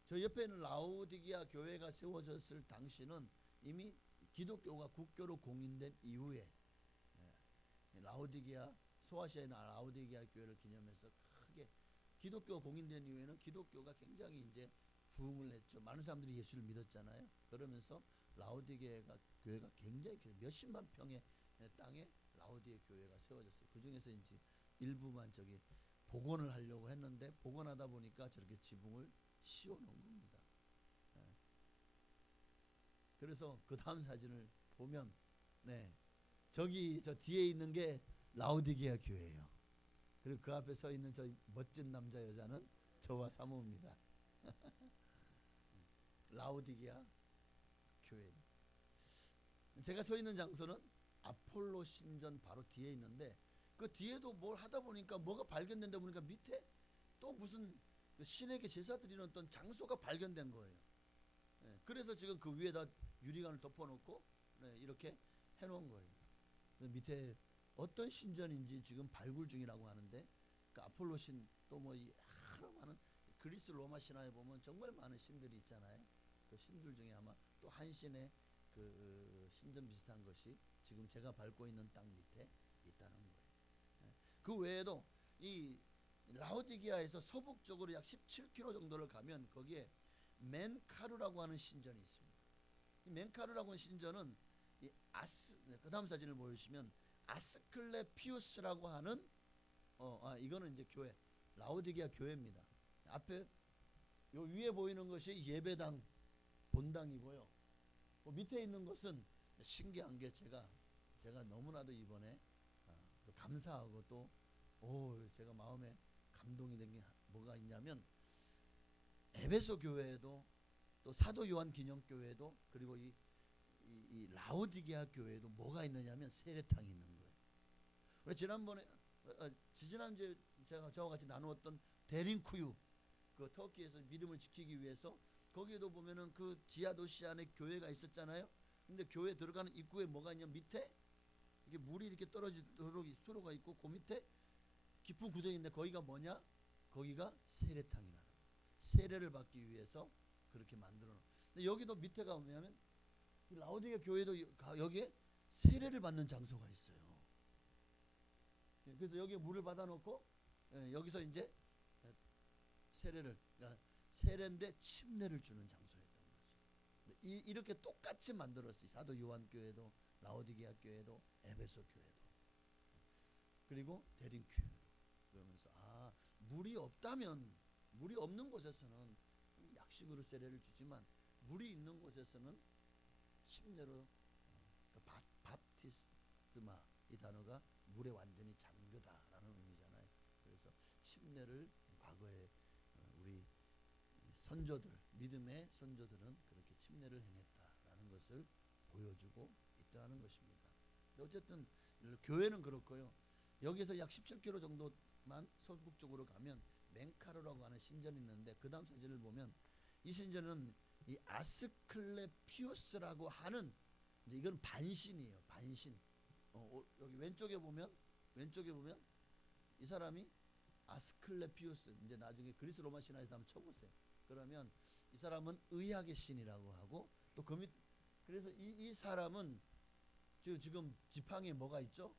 저 옆에는 라오디게아 교회가 세워졌을 당시는 이미 기독교가 국교로 공인된 이후에 라오디게아, 소아시아의 라오디게아 교회를 기념해서 크게 기독교가 공인된 이후에는 기독교가 굉장히 이제 부흥을 했죠. 많은 사람들이 예수를 믿었잖아요. 그러면서 라오디게아 교회가 굉장히 몇십만 평의 땅에 라오디게아 교회가 세워졌어요. 그 중에서 이제 일부만 저기 복원을 하려고 했는데 복원하다 보니까 저렇게 지붕을 씌워놓은 겁니다. 그래서 그 다음 사진을 보면, 네, 저기 저 뒤에 있는 게 라오디게아 교회예요. 그리고 그 앞에 서 있는 저 멋진 남자 여자는 저와 사모입니다. 라오디게아 교회. 제가 서 있는 장소는 아폴로 신전 바로 뒤에 있는데 그 뒤에도 뭘 하다 보니까 뭐가 발견된다 보니까 밑에 또 무슨 그 신에게 제사 드리는 어떤 장소가 발견된 거예요. 네, 그래서 지금 그 위에다 유리관을 덮어놓고 네, 이렇게 해놓은 거예요. 밑에 어떤 신전인지 지금 발굴 중이라고 하는데 그 아폴로 신 또 뭐 여러 많은 그리스 로마 신화에 보면 정말 많은 신들이 있잖아요. 그 신들 중에 아마 또 한 신의 그 신전 비슷한 것이 지금 제가 밟고 있는 땅 밑에 있다는 거예요. 그 외에도 이 라오디게아에서 서북쪽으로 약 17km 정도를 가면 거기에 멘카루라고 하는 신전이 있습니다. 이 멘카루라고 하는 신전은 이 그 다음 사진을 보시면 아스클레피우스라고 하는 이거는 이제 교회, 라오디게아 교회입니다. 앞에 요 위에 보이는 것이 예배당 본당이고요. 그 밑에 있는 것은 신기한 게 제가 너무나도 이번에 감사하고 또 제가 마음에 감동이 된 게 뭐가 있냐면 에베소 교회에도 또 사도 요한 기념교회도 그리고 이 라오디게아 교회에도 뭐가 있느냐면 세례탕이 있는 거예요. 우리 지난번에 지난주에 제가 저와 같이 나누었던 데린쿠유, 그 터키에서 믿음을 지키기 위해서 거기에도 보면은 그 지하 도시 안에 교회가 있었잖아요. 근데 교회 들어가는 입구에 뭐가 있냐면 밑에 이게 물이 이렇게 떨어지도록 수로가 있고 그 밑에 깊은 구덩이인데 거기가 뭐냐? 거기가 세례탕이라는 거예요. 세례를 받기 위해서 그렇게 만들어 놓은. 근데 여기도 밑에가 뭐냐면 라오디게아 교회도 여기에 세례를 받는 장소가 있어요. 그래서 여기에 물을 받아 놓고 여기서 이제 세례를, 그러니까 세례인데 침례를 주는 장소였던 거죠. 이렇게 똑같이 만들었어요. 사도 요한 교회도, 라오디게아 교회도, 에베소 교회도, 그리고 데린교회도. 그러면서 물이 없다면, 물이 없는 곳에서는 약식으로 세례를 주지만 물이 있는 곳에서는 침례로, 밥티스마, 이 단어가 물에 완전히 잠그다라는 의미잖아요. 그래서 침례를 과거에 우리 선조들, 믿음의 선조들은 그렇게 침례를 행했다라는 것을 보여주고 있다는 것입니다. 어쨌든 교회는 그렇고요. 여기서 약 17km 정도만 서북쪽으로 가면 멘카르라고 하는 신전이 있는데, 그 다음 사진을 보면 이 신전은 이 아스클레피우스라고 하는, 이제 이건 반신이에요. 반신. 여기 왼쪽에 보면 이 사람이 아스클레피우스, 이제 나중에 그리스 로마 신화에서 한번 쳐보세요. 그러면 이 사람은 의학의 신이라고 하고, 또 그래서 이 사람은 지금 지팡이에 뭐가 있죠?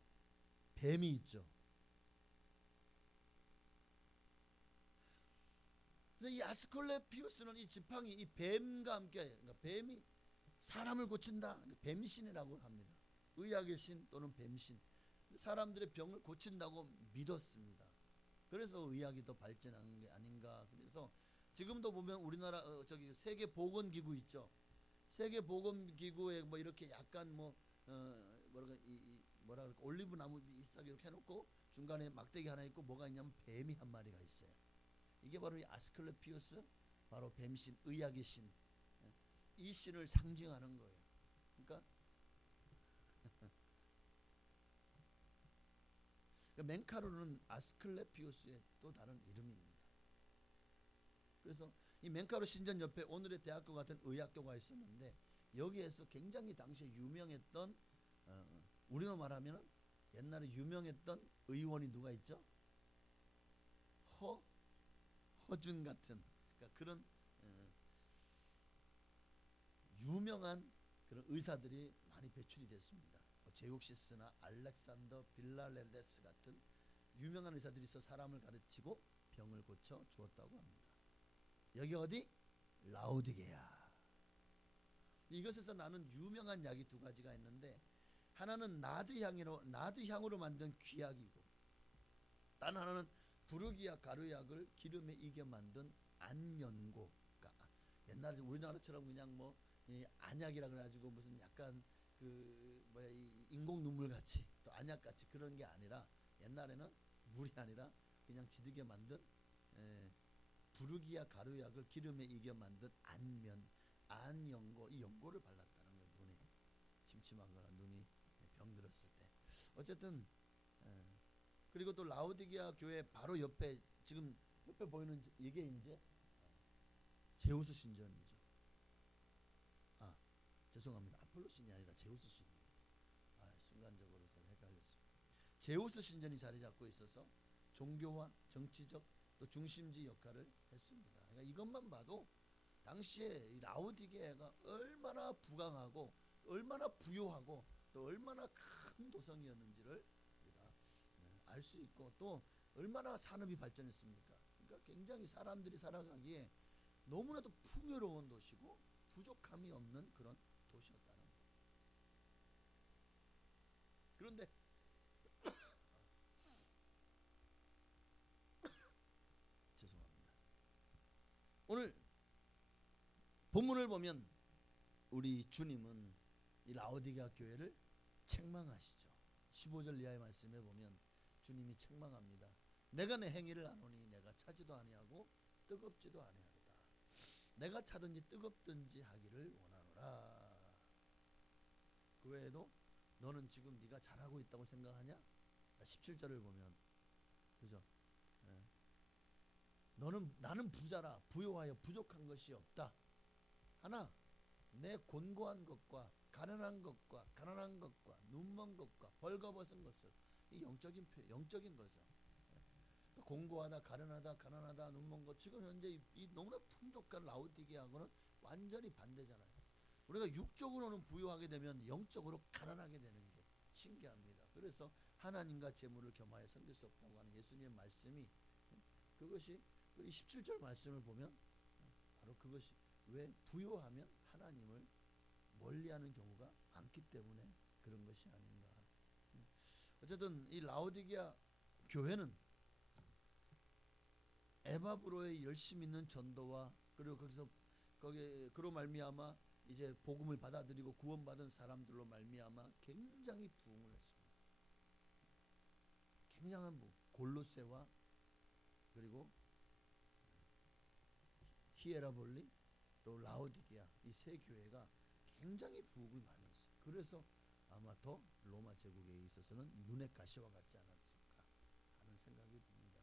뱀이 있죠. 그래서 이 아스클레피우스는 이 지팡이, 이 뱀과 함께, 그러니까 뱀이 사람을 고친다, 뱀신이라고 합니다. 의학의 신 또는 뱀신, 사람들의 병을 고친다고 믿었습니다. 그래서 의학이 더 발전한 게 아닌가. 그래서 지금도 보면 우리나라 저기 세계 보건기구 있죠. 세계 보건기구에 뭐 이렇게 약간 뭐라 그럴까, 올리브 나무 비슷하게 이렇게 해놓고 중간에 막대기 하나 있고 뭐가 있냐면 뱀이 한 마리가 있어요. 이게 바로 이 아스클레피우스, 바로 뱀신, 의학의 신, 이 신을 상징하는 거예요. 그러니까 멘카르는 아스클레피우스의 또 다른 이름입니다. 그래서 이 멘카르 신전 옆에 오늘의 대학교 같은 의학교가 있었는데, 여기에서 굉장히 당시에 유명했던, 우리로 말하면 옛날에 유명했던 의원이 누가 있죠? 허준 같은, 그러니까 그런 유명한 그런 의사들이 많이 배출이 됐습니다. 제옥시스나 알렉산더 빌라렐레스 같은 유명한 의사들이 있어 사람을 가르치고 병을 고쳐 주었다고 합니다. 여기 어디? 라오디게아. 이것에서 나는 유명한 약이 두 가지가 있는데, 하나는 나드향으로 만든 귀약이고, 단 하나는 부르기아 가루약을 기름에 익혀 만든 안연고. 그러니까 옛날에 우리나라처럼 그냥 이 안약이라 그래가지고 무슨 약간 이 인공 눈물 같이, 또 안약 같이 그런 게 아니라, 옛날에는 물이 아니라 그냥 지득에 만든 부르기아 가루약을 기름에 익혀 만든 안연고, 이 연고를 발랐다는 거예요. 눈에 침침하거나 눈이 병들었을 때. 어쨌든 그리고 또 라오디게아 교회 바로 옆에, 지금 옆에 보이는 이게 이제 제우스 신전이죠. 죄송합니다. 아폴로 신이 아니라 제우스 신입니다. 순간적으로 좀 헷갈렸습니다. 제우스 신전이 자리 잡고 있어서 종교와 정치적 또 중심지 역할을 했습니다. 그러니까 이것만 봐도 당시에 라오디게아가 얼마나 부강하고 얼마나 부유하고 또 얼마나 큰 도성이었는지를 우리가 알 수 있고, 또 얼마나 산업이 발전했습니까? 그러니까 굉장히 사람들이 살아가기에 너무나도 풍요로운 도시고 부족함이 없는 그런 도시였다는 거예요. 그런데 죄송합니다. 오늘 본문을 보면 우리 주님은 이 라오디게아 교회를 책망하시죠. 15절 이하의 말씀에 보면 주님이 책망합니다. 내가 내 행위를 아노니 내가 차지도 아니하고 뜨겁지도 아니하도다. 내가 차든지 뜨겁든지 하기를 원하노라. 그 외에도 너는 지금 네가 잘하고 있다고 생각하냐? 17절을 보면, 그죠? 나는 부자라, 부요하여 부족한 것이 없다. 하나, 내 곤고한 것과 가난한 것과 눈먼 것과 벌거벗은 것을, 이 영적인 거죠. 공고하다, 가난하다, 눈먼 것. 지금 현재 이 너무나 풍족한 라오디게아하고는 완전히 반대잖아요. 우리가 육적으로는 부유하게 되면 영적으로 가난하게 되는 게 신기합니다. 그래서 하나님과 재물을 겸하여 섬길 수 없다고 하는 예수님의 말씀이, 그것이 또 이 17절 말씀을 보면 바로 그것이 왜 부요하면 하나님을 멀리하는 경우가 많기 때문에 그런 것이 아닌가. 어쨌든 이 라오디게아 교회는 에바브로의 열심 있는 전도와 그리고 거기서 거기 그로 말미암아 이제 복음을 받아들이고 구원받은 사람들로 말미암아 굉장히 부흥을 했습니다. 굉장한 부흥. 골로새와 그리고 히에라볼리 또 라오디게아 이 세 교회가 굉장히 부흥을 많이 했어요. 그래서 아마 더 로마 제국에 있어서는 눈의 가시와 같지 않았을까 하는 생각이 듭니다.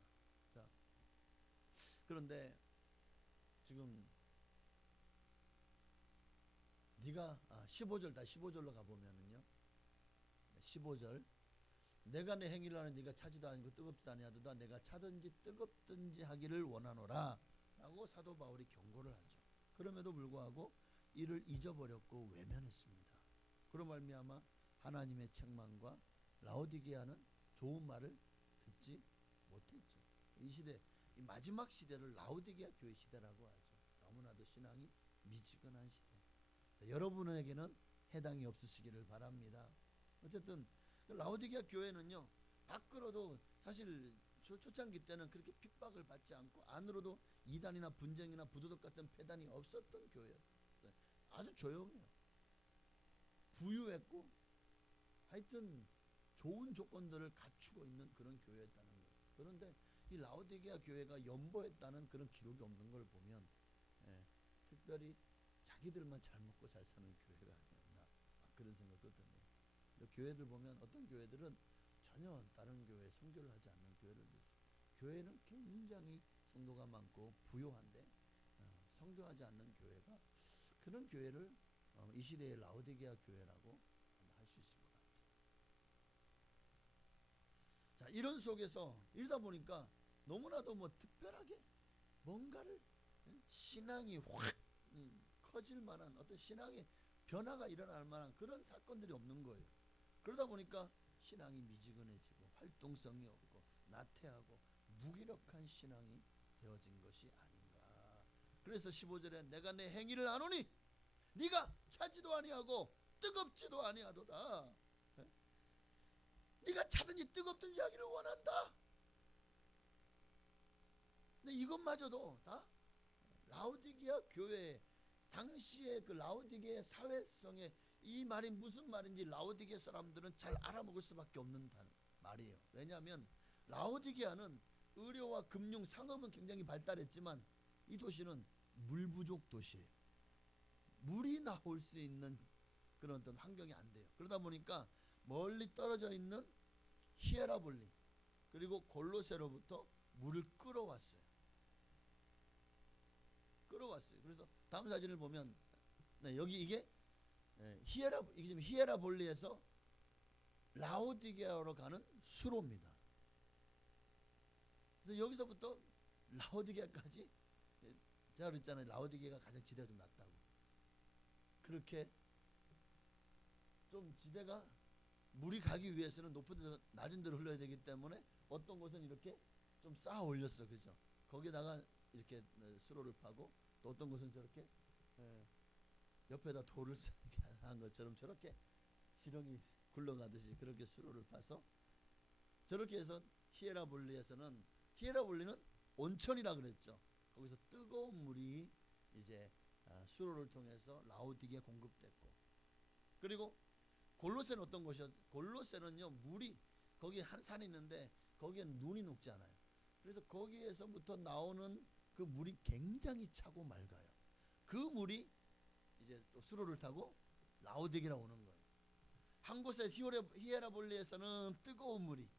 자, 그런데 지금 네가 15절 다 15절로 가보면은요, 15절 내가 내 행위를 하는 네가 차지도 아니고 뜨겁지도 아니하도다 내가 차든지 뜨겁든지 하기를 원하노라 라고 사도 바울이 경고를 하죠. 그럼에도 불구하고 이를 잊어버렸고 외면했습니다. 그로 말미암아 하나님의 책망과 라오디게아는 좋은 말을 듣지 못했죠. 이 시대, 이 마지막 시대를 라오디게아 교회 시대라고 하죠. 너무나도 신앙이 미지근한 시대. 여러분에게는 해당이 없으시기를 바랍니다. 어쨌든 라오디게아 교회는요, 밖으로도 사실 초창기 때는 그렇게 핍박을 받지 않고 안으로도 이단이나 분쟁이나 부도덕 같은 폐단이 없었던 교회였어요. 아주 조용해요. 부유했고 하여튼 좋은 조건들을 갖추고 있는 그런 교회였다는 거예요. 그런데 이 라오디게아 교회가 연보했다는 그런 기록이 없는 걸 보면 특별히 자기들만 잘 먹고 잘 사는 교회가 아니었나 그런 생각도 드네요. 교회들 보면 어떤 교회들은 전혀 다른 교회에 선교를 하지 않는 교회들도 있어요. 교회는 굉장히 성도가 많고 부요한데 선교하지 않는 교회가 그런 교회를 이 시대의 라오디게아 교회라고 할 수 있을 것 같아요. 자, 이런 속에서 이러다 보니까 너무나도 뭐 특별하게 뭔가를 신앙이 확 커질 만한 어떤 신앙의 변화가 일어날 만한 그런 사건들이 없는 거예요. 그러다 보니까 신앙이 미지근해지고 활동성이 없고 나태하고 무기력한 신앙이 되어진 것이 아닌가. 그래서 15절에 내가 내 행위를 아노니 네가 차지도 아니하고 뜨겁지도 아니하도다. 네가 차든지 뜨겁든지 하기를 원한다. 근데 이것마저도 다 라오디게아 교회 당시의 그 라오디게아 사회성에 이 말이 무슨 말인지 라오디게아 사람들은 잘 알아먹을 수밖에 없는 말이에요. 왜냐하면 라오디게아는 의료와 금융, 상업은 굉장히 발달했지만 이 도시는 물 부족 도시예요. 물이 나올 수 있는 그런 어떤 환경이 안 돼요. 그러다 보니까 멀리 떨어져 있는 히에라볼리 그리고 골로새로부터 물을 끌어왔어요. 그래서 다음 사진을 보면 여기 이게 이게 지금 히에라볼리에서 라오디게아로 가는 수로입니다. 그래서 여기서부터 라오디게아까지 제가 그랬잖아요. 라오디게아가 가장 지대가 좀 낮다고. 그렇게 좀 지대가 물이 가기 위해서는 높은 데서 낮은 데로 흘러야 되기 때문에 어떤 곳은 이렇게 좀 쌓아 올렸어, 그죠? 거기다가 이렇게 수로를 파고 또 어떤 곳은 저렇게 옆에다 돌을 한 것처럼 저렇게 지렁이 굴러가듯이 그렇게 수로를 파서 저렇게 해서 히에라볼리는 온천이라 그랬죠. 거기서 뜨거운 물이 이제 수로를 통해서 라오디게아에 공급됐고, 그리고 골로새는 어떤 곳이었? 골로새는요 물이 거기 한 산이 있는데 거기엔 눈이 녹지 않아요. 그래서 거기에서부터 나오는 그 물이 굉장히 차고 맑아요. 그 물이 이제 또 수로를 타고 라오디게아로 오는 거예요. 한 곳에 히에라볼리에서는 뜨거운 물이,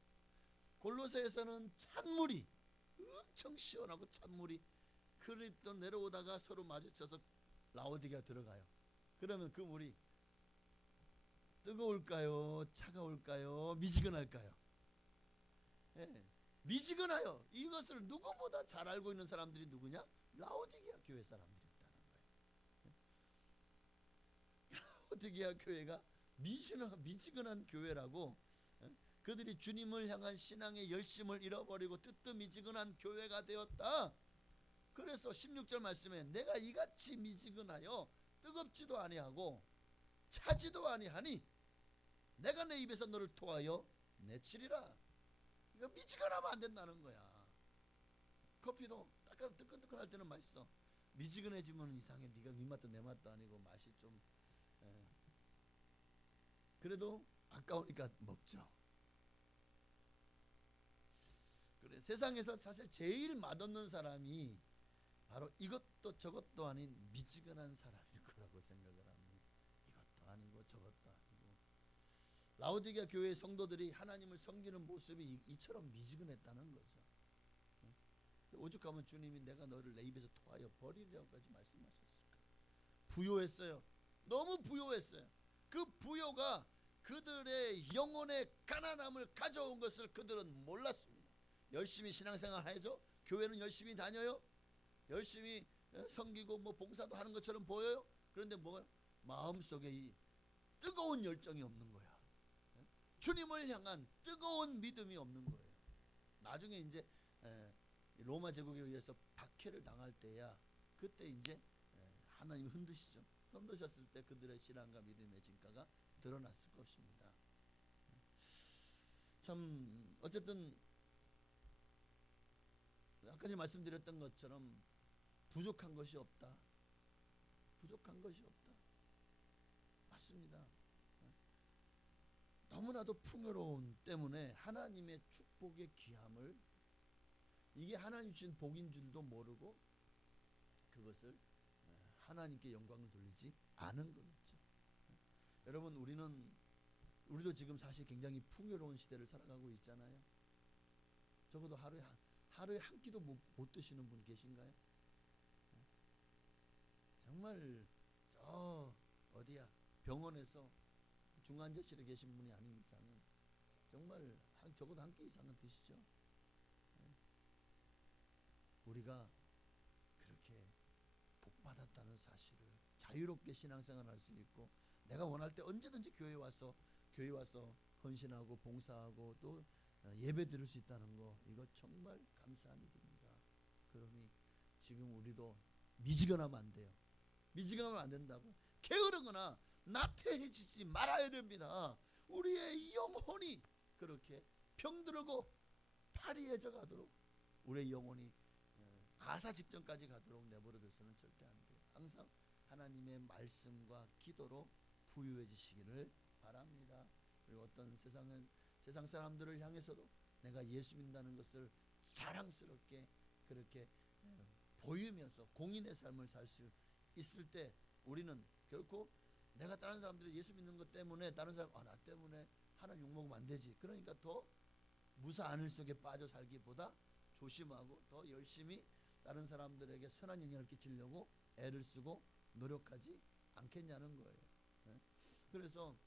골로새에서는 찬물이 엄청 시원하고 찬물이 그리또 내려오다가 서로 마주쳐서 라오디게아 들어가요. 그러면 그 물이 뜨거울까요? 차가울까요? 미지근할까요? 미지근하여. 이것을 누구보다 잘 알고 있는 사람들이 누구냐? 라오디게아 교회 사람들이 있다는 거예요. 라오디게아 교회가 미지근한 교회라고, 그들이 주님을 향한 신앙의 열심을 잃어버리고 뜨뜻미지근한 교회가 되었다. 그래서 16절 말씀에 내가 이같이 미지근하여 뜨겁지도 아니하고 차지도 아니하니 내가 내 입에서 너를 토하여 내치리라. 이거 미지근하면 안 된다는 거야. 커피도 뜨끈뜨끈할 때는 맛있어. 미지근해지면 이상해. 네가 네 맛도 내 맛도 아니고 맛이 좀 그래도 아까우니까 먹죠. 그래, 세상에서 사실 제일 맛없는 사람이 바로 이것도 저것도 아닌 미지근한 사람일 거라고 생각을 합니다. 이것도 아니고 저것도 아니고. 라오디게아 교회의 성도들이 하나님을 섬기는 모습이 이처럼 미지근했다는 거죠. 오죽하면 주님이 내가 너를 내 입에서 토하여 버리리라고까지 말씀하셨을까. 부요했어요. 너무 부요했어요. 그 부요가 그들의 영혼의 가난함을 가져온 것을 그들은 몰랐습니다. 열심히 신앙생활 하죠. 교회는 열심히 다녀요. 열심히 섬기고 뭐 봉사도 하는 것처럼 보여요. 그런데 뭐 마음속에 이 뜨거운 열정이 없는 거야. 주님을 향한 뜨거운 믿음이 없는 거예요. 나중에 이제 로마 제국에 의해서 박해를 당할 때야 그때 이제 하나님이 흔드시죠. 흔드셨을 때 그들의 신앙과 믿음의 진가가 드러났을 것입니다. 참 어쨌든 아까 전에 말씀드렸던 것처럼 부족한 것이 없다. 부족한 것이 없다. 맞습니다. 너무나도 풍요로운 때문에 하나님의 축복의 귀함을 이게 하나님 주신 복인 줄도 모르고 그것을 하나님께 영광을 돌리지 않은 거겠죠. 여러분 우리도 지금 사실 굉장히 풍요로운 시대를 살아가고 있잖아요. 적어도 하루에 한 끼도 못 드시는 분 계신가요? 정말 저 어디야 병원에서 중환자실에 계신 분이 아닌 이상은 정말 적어도 한 끼 이상은 드시죠. 우리가 그렇게 복받았다는 사실을 자유롭게 신앙생활할 수 있고 내가 원할 때 언제든지 교회 와서 헌신하고 봉사하고 또 예배 드릴 수 있다는 거 이거 정말 감사한 일입니다. 그러니 지금 우리도 미지근하면 안 돼요. 미지근하면 안 된다고. 게으르거나 나태해지지 말아야 됩니다. 우리의 영혼이 그렇게 병들고 파리해져 가도록 우리의 영혼이 가사 직전까지 가도록 내버려둬서는 절대 안 돼요. 항상 하나님의 말씀과 기도로 부유해지시기를 바랍니다. 그리고 어떤 세상 사람들을 향해서도 내가 예수 믿는다는 것을 자랑스럽게 그렇게 보이면서 공인의 삶을 살 수 있을 때 우리는 결코 내가 다른 사람들이 예수 믿는 것 때문에 다른 사람 나 때문에 하나님 욕먹으면 안 되지. 그러니까 더 무사 안을 속에 빠져 살기보다 조심하고 더 열심히 다른 사람들에게 선한 영향을 끼치려고 애를 쓰고 노력하지 않겠냐는 거예요. 그래서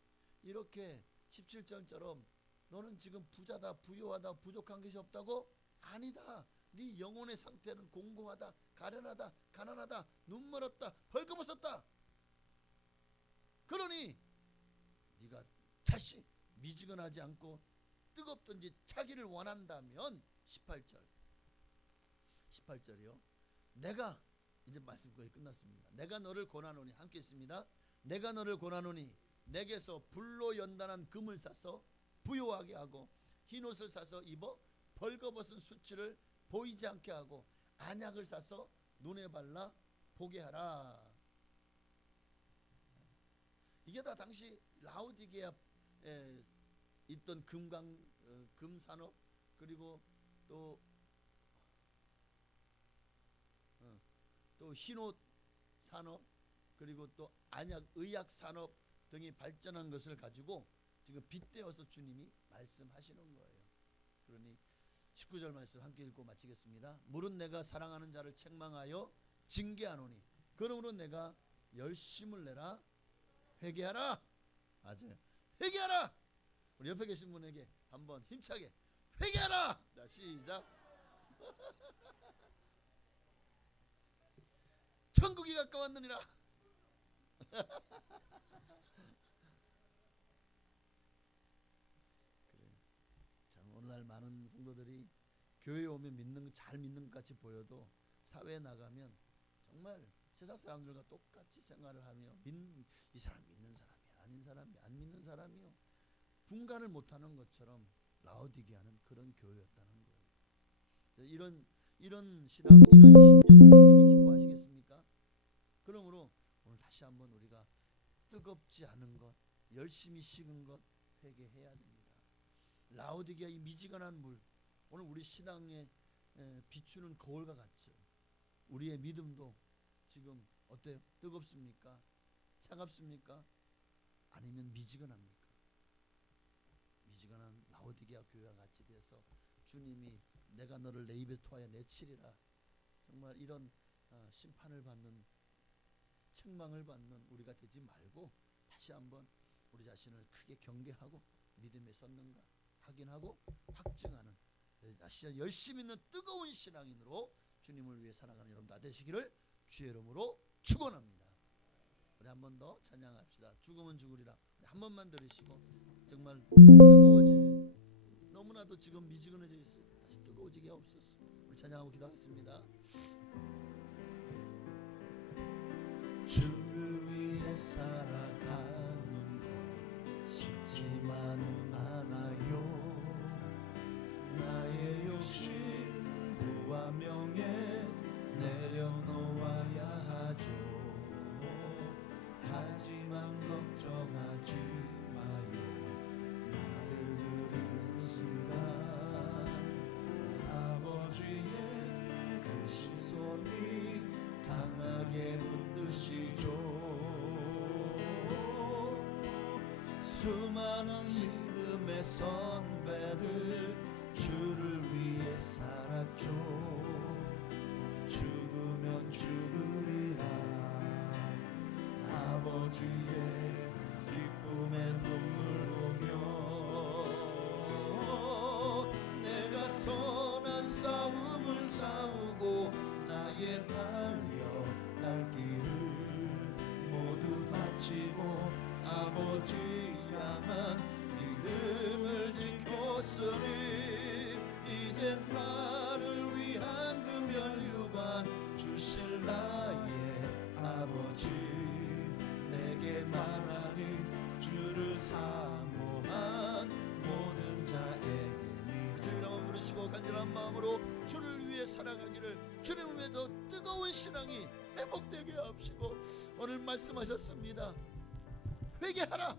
이렇게 17절처럼 너는 지금 부자다 부유하다 부족한 것이 없다고? 아니다. 네 영혼의 상태는 공고하다 가련하다 가난하다 눈멀었다 벌거벗었다. 그러니 네가 다시 미지근하지 않고 뜨겁든지 차기를 원한다면 18절이요. 내가 이제 말씀 거의 끝났습니다. 내가 너를 권하노니 함께 있습니다. 내가 너를 권하노니 내게서 불로 연단한 금을 사서 부요하게 하고 흰옷을 사서 입어 벌거벗은 수치를 보이지 않게 하고 안약을 사서 눈에 발라 보게 하라. 이게 다 당시 라오디게아에 있던 금산업 그리고 또 흰옷 산업 그리고 또 안약 의약 산업 등이 발전한 것을 가지고 지금 빗대어서 주님이 말씀하시는 거예요. 그러니 19절 말씀 함께 읽고 마치겠습니다. 물은 내가 사랑하는 자를 책망하여 징계하노니 그러므로 내가 열심을 내라 회개하라. 맞아요. 회개하라. 우리 옆에 계신 분에게 한번 힘차게 회개하라. 자 시작. 천국이 가까웠느니라. 그래. 참 오늘날 많은 성도들이 교회에 오면 잘 믿는 것 같이 보여도 사회에 나가면 정말 세상 사람들과 똑같이 생활을 하며 이 사람 믿는 사람이야, 아닌 사람이 안 믿는 사람이요, 분간을 못하는 것처럼 라오디게아는 그런 교회였다는 거예요. 이런 신앙, 이런 심령을 주님이 기뻐하시겠습니까? 그러므로 오늘 다시 한번 우리가 뜨겁지 않은 것, 열심히 식은 것 회개해야 됩니다. 라오디게아 이 미지근한 물, 오늘 우리 신앙에 비추는 거울과 같죠. 우리의 믿음도 지금 어때요? 뜨겁습니까? 차갑습니까? 아니면 미지근합니까? 미지근한 라오디게아 교회와 같이 돼서 주님이 내가 너를 내 입에 토하여 내치리라, 정말 이런 심판을 받는, 책망을 받는 우리가 되지 말고 다시 한번 우리 자신을 크게 경계하고 믿음에 섰는가 확인하고 확증하는, 다시 열심히 있는 뜨거운 신앙인으로 주님을 위해 살아가는 여러분 다 되시기를 주의 이름으로 축원합니다. 우리 한 번 더 찬양합시다. 죽으면 죽으리라. 한 번만 들으시고 정말 너무나도 지금 미지근해져 있어요. 다시 뜨거워지게 없었어. 우리 찬양하고 기도하겠습니다. 주를 위해 살아가는 것 쉽지만은 않아요. 나의 욕심 부와 명예 내려놓아야 하죠. 하지만 걱정하지 마요. 나를 들이는 순간 아버지의 그 신손이 강하게 붙드시죠. 수많은 믿음의 선배들 주를 위해 살았죠. 죽으면 죽으리라. 아버지의 기쁨의 눈물 보며 내가 선한 싸움을 싸우고 나의 달려갈 길을 모두 마치고 아버지 향한 믿음을 지켰으니 이제 나를 위한 그 면류관 주실 나의 아버지 내게 말하니 주를 사모한 모든 자에게 주님 한번 부르시고 간절한 마음으로 주를 위해 살아가기를, 주님을 위해 더 뜨거운 신앙이 회복되게 하옵시고, 오늘 말씀하셨습니다. 회개하라,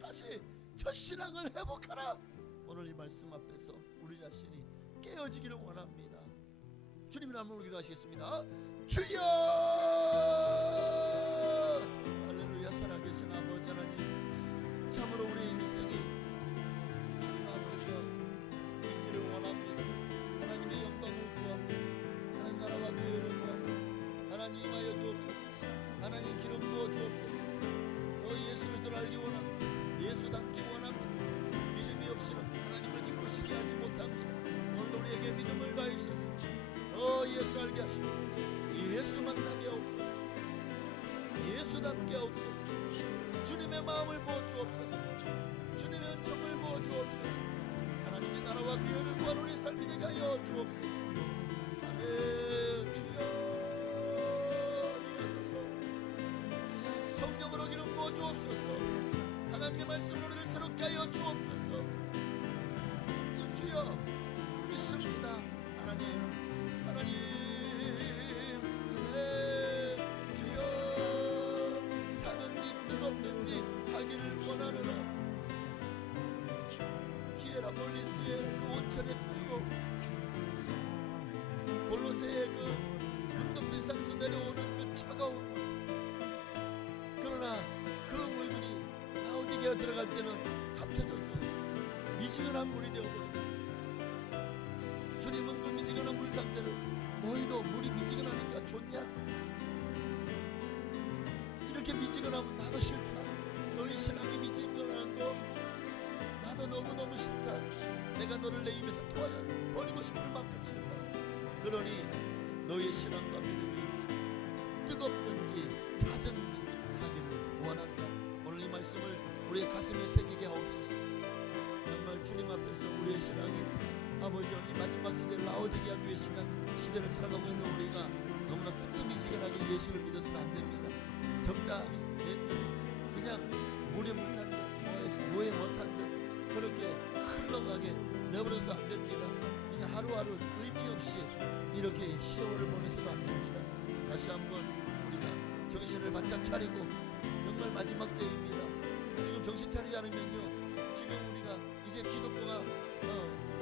다시 첫 신앙을 회복하라. 오늘 이 말씀 앞에서 우리 자신이 깨어지기를 원합니다. 주님의 이름으로 기도하시겠습니다. 주여! 할렐루야. 살아계신 아버지 하나님, 참으로 우리의 일생이 주님 앞에서 있기를 원합니다. 하나님의 영광을 구합니다. 하나님 나라와 교회를 구합니다. 하나님 임하여 주옵소서. 하나님 기름 부어 주옵소서. 예수 그리스도를 알기 원합니다. 예수 닮기 원합니다. 믿음이 없이는 하나님을 기쁘시게 하지 못합니다. 오늘 우리에게 믿음을 가하소서. 예수 알게 하시고 예수 만나게 하옵소서. 예수 닮게 하옵소서. 주님의 마음을 부어 주옵소서. 주님의 은총을 부어 주옵소서. 하나님의 나라와 교회를 구한 우리 삶이 되게 하여 주옵소서. 아멘. 주여 일어서서 성령으로 기름 부어 주옵소서. 하나님의 말씀으로 우리를 새롭게 하여 주옵소서. 주여 믿습니다. 하나님 주여 차든지 뜨겁든지 하기를 원하노라. 히에라폴리스의 그 온천의 뜨거움, 골로새의 그 눈높이 산에서 내려오는 그 차가운, 그러나 그 물들이 라오디게아 들어갈 때는 합쳐져서 미지근한 물이 되어버립니다. 주님은 그 미지근한 물 상태를, 너희도 물이 미지근하니까 좋냐? 이렇게 미지근하면 나도 싫다. 너희 신앙이 미지근한 거 나도 너무너무 싫다. 내가 너를 내 입에서 토하여 버리고 싶을 만큼 싫다. 그러니 너희 신앙과 믿음이 뜨겁든지 타든지 하기를 원한다. 오늘 이 말씀을 우리의 가슴에 새기게 하옵소서. 정말 주님 앞에서 우리의 신앙이 아버지 이 마지막 시대 라오디게아 교회 시대를 살아가고 있는 우리가 너무나 뜨뜻미지근하게 예수를 믿어서는 안 됩니다. 적당히 대충 그냥 무례 못한 듯 뭐에 못한 듯 그렇게 흘러가게 내버려서 안 됩니다. 그냥 하루하루 의미 없이 이렇게 세월을 보내서도 안 됩니다. 다시 한번 우리가 정신을 바짝 차리고 정말 마지막 때입니다. 지금 정신 차리지 않으면요 지금 우리가 이제 기독교가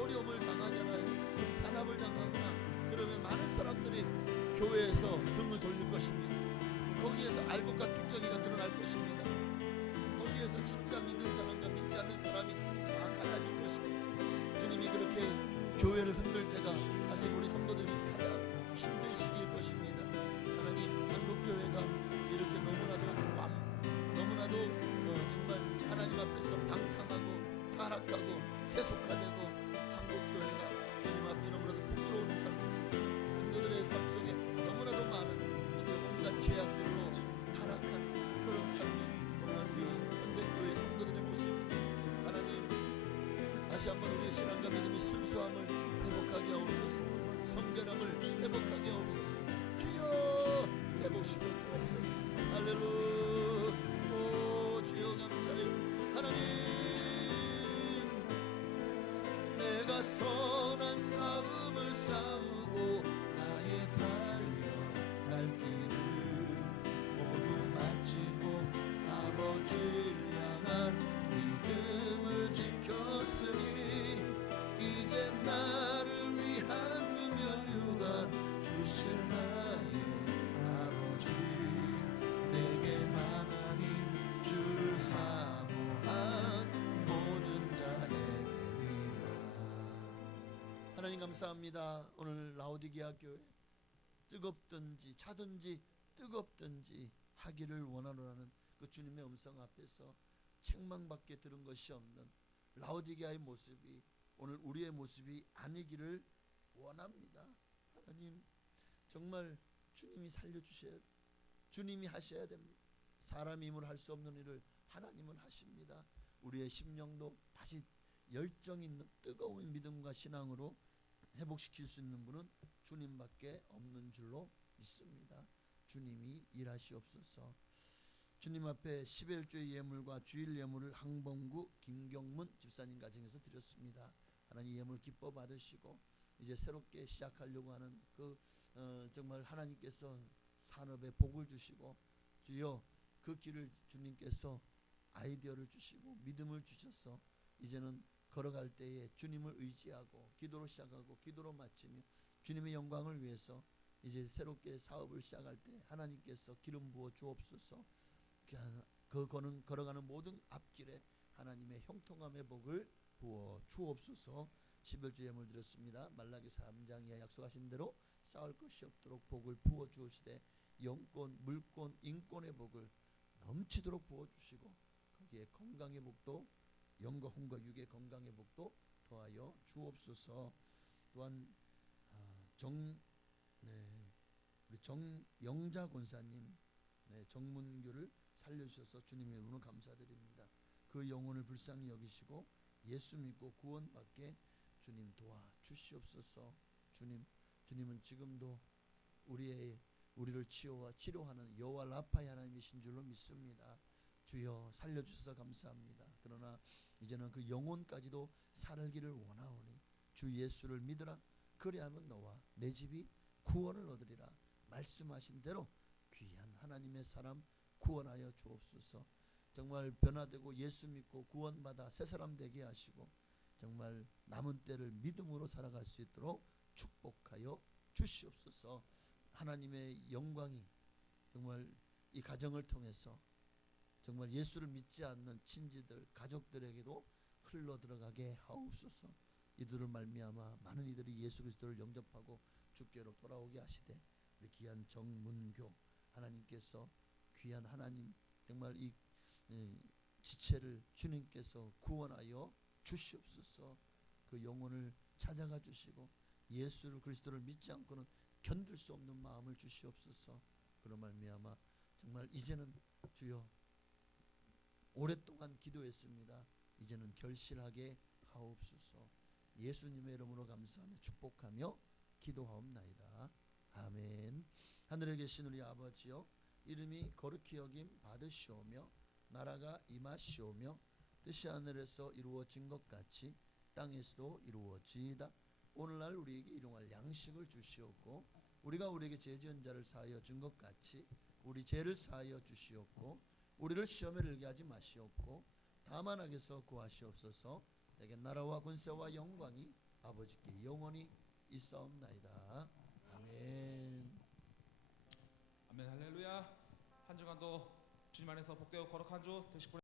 어려움을 당하잖아요. 단합을 당하거나 그러면 많은 사람들이 교회에서 등을 돌릴 것입니다. 거기에서 알곡과 뚝정이가 드러날 것입니다. 거기에서 진짜 믿는 사람과 믿지 않는 사람이 다 갈라질 것입니다. 주님이 그렇게 교회를 흔들 때가 사실 우리 성도들이 가장 힘든 시기일 것입니다. 하나님 한국교회가 이렇게 너무나도 정말 하나님 앞에서 방탕하고 타락하고 세속화되고 한국교회가 주님 앞에 너무나도 부끄러운 성도들의 삶 속에 너무나도 많은 이제 온갖 죄악들로 타락한 그런 삶이 정말 우리 현대교회 성도들의 모습. 하나님 다시 한번 우리의 신앙과 믿음의 순수함을 회복하게 하옵소서. 성결함을 회복하게 하옵소서. 주여 회복시켜 주옵소서. 할렐루야. 오 주여 감사해요. 하나님 내가 선한 싸움을 싸우고 나의 달려갈 길을 모두 마치고 아버지를 향한 믿음을 지켰으니 이제 나를 위한 그 멸류관 주실 나의 아버지 내게만 하니 줄 사모한 모든 자에게리라. 하나님 감사합니다. 오늘 라오디게아 교회 뜨겁든지 차든지 뜨겁든지 하기를 원하노라는 그 주님의 음성 앞에서 책망밖에 들은 것이 없는 라오디게아의 모습이 오늘 우리의 모습이 아니기를 원합니다. 하나님 정말 주님이 살려주셔야 돼요. 주님이 하셔야 됩니다. 사람 힘으로 할 수 없는 일을 하나님은 하십니다. 우리의 심령도 다시 열정 있는 뜨거운 믿음과 신앙으로 회복시킬 수 있는 분은 주님밖에 없는 줄로 믿습니다. 주님이 일하시옵소서. 주님 앞에 11조의 예물과 주일 예물을 항범구 김경문 집사님 가정에서 드렸습니다. 하나님 예물 기뻐 받으시고 이제 새롭게 시작하려고 하는 그 정말 하나님께서 산업에 복을 주시고 주여 그 길을 주님께서 아이디어를 주시고 믿음을 주셔서 이제는 걸어갈 때에 주님을 의지하고 기도로 시작하고 기도로 마치며 주님의 영광을 위해서 이제 새롭게 사업을 시작할 때 하나님께서 기름 부어 주옵소서. 그 걸어가는 모든 앞길에 하나님의 형통함의 복을 부어 주옵소서. 11조 예물 드렸습니다. 말라기 3장 이하 약속하신 대로 싸울 것이 없도록 복을 부어 주시되 영권, 물권, 인권의 복을 넘치도록 부어 주시고 거기에 건강의 복도 영과 혼과 육의 건강의 복도 더하여 주옵소서. 또한 우리 정영자 권사님 정문교를 살려주셔서 주님의 이름으로 감사드립니다. 그 영혼을 불쌍히 여기시고 예수 믿고 구원받게 주님 도와주시옵소서. 주님은 지금도 우리를 치료하는 여호와 라파의 하나님이신 줄로 믿습니다. 주여 살려주셔서 감사합니다. 그러나 이제는 그 영혼까지도 살기를 원하오니 주 예수를 믿으라. 그리하면 너와 내 집이 구원을 얻으리라. 말씀하신 대로 귀한 하나님의 사람 구원하여 주옵소서. 정말 변화되고 예수 믿고 구원받아 새 사람 되게 하시고 정말 남은 때를 믿음으로 살아갈 수 있도록 축복하여 주시옵소서. 하나님의 영광이 정말 이 가정을 통해서 정말 예수를 믿지 않는 친지들 가족들에게도 흘러 들어가게 하옵소서. 이들을 말미암아 많은 이들이 예수 그리스도를 영접하고 주께로 돌아오게 하시되 우리 귀한 정문교 하나님께서 귀한 하나님 정말 이 지체를 주님께서 구원하여 주시옵소서. 그 영혼을 찾아가 주시고 예수를 그리스도를 믿지 않고는 견딜 수 없는 마음을 주시옵소서. 그런 말미암아 정말 이제는 주여 오랫동안 기도했습니다. 이제는 결실하게 하옵소서. 예수님의 이름으로 감사하며 축복하며 기도하옵나이다. 아멘. 하늘에 계신 우리 아버지여, 이름이 거룩히 여김 받으시오며 나라가 임하시오며 뜻이 하늘에서 이루어진 것 같이 땅에서도 이루어지이다. 오늘날 우리에게 일용할 양식을 주시옵고 우리가 우리에게 죄 지은 자를 사하여 준 것 같이 우리 죄를 사하여 주시옵고 우리를 시험에 들게 하지 마시옵고 다만 악에서 구하시옵소서. 내게 나라와 권세와 영광이 아버지께 영원히 있사옵나이다. 아멘. 아멘. 할렐루야. 한 주간도 주님 안에서 복되고 거룩한 주 되시길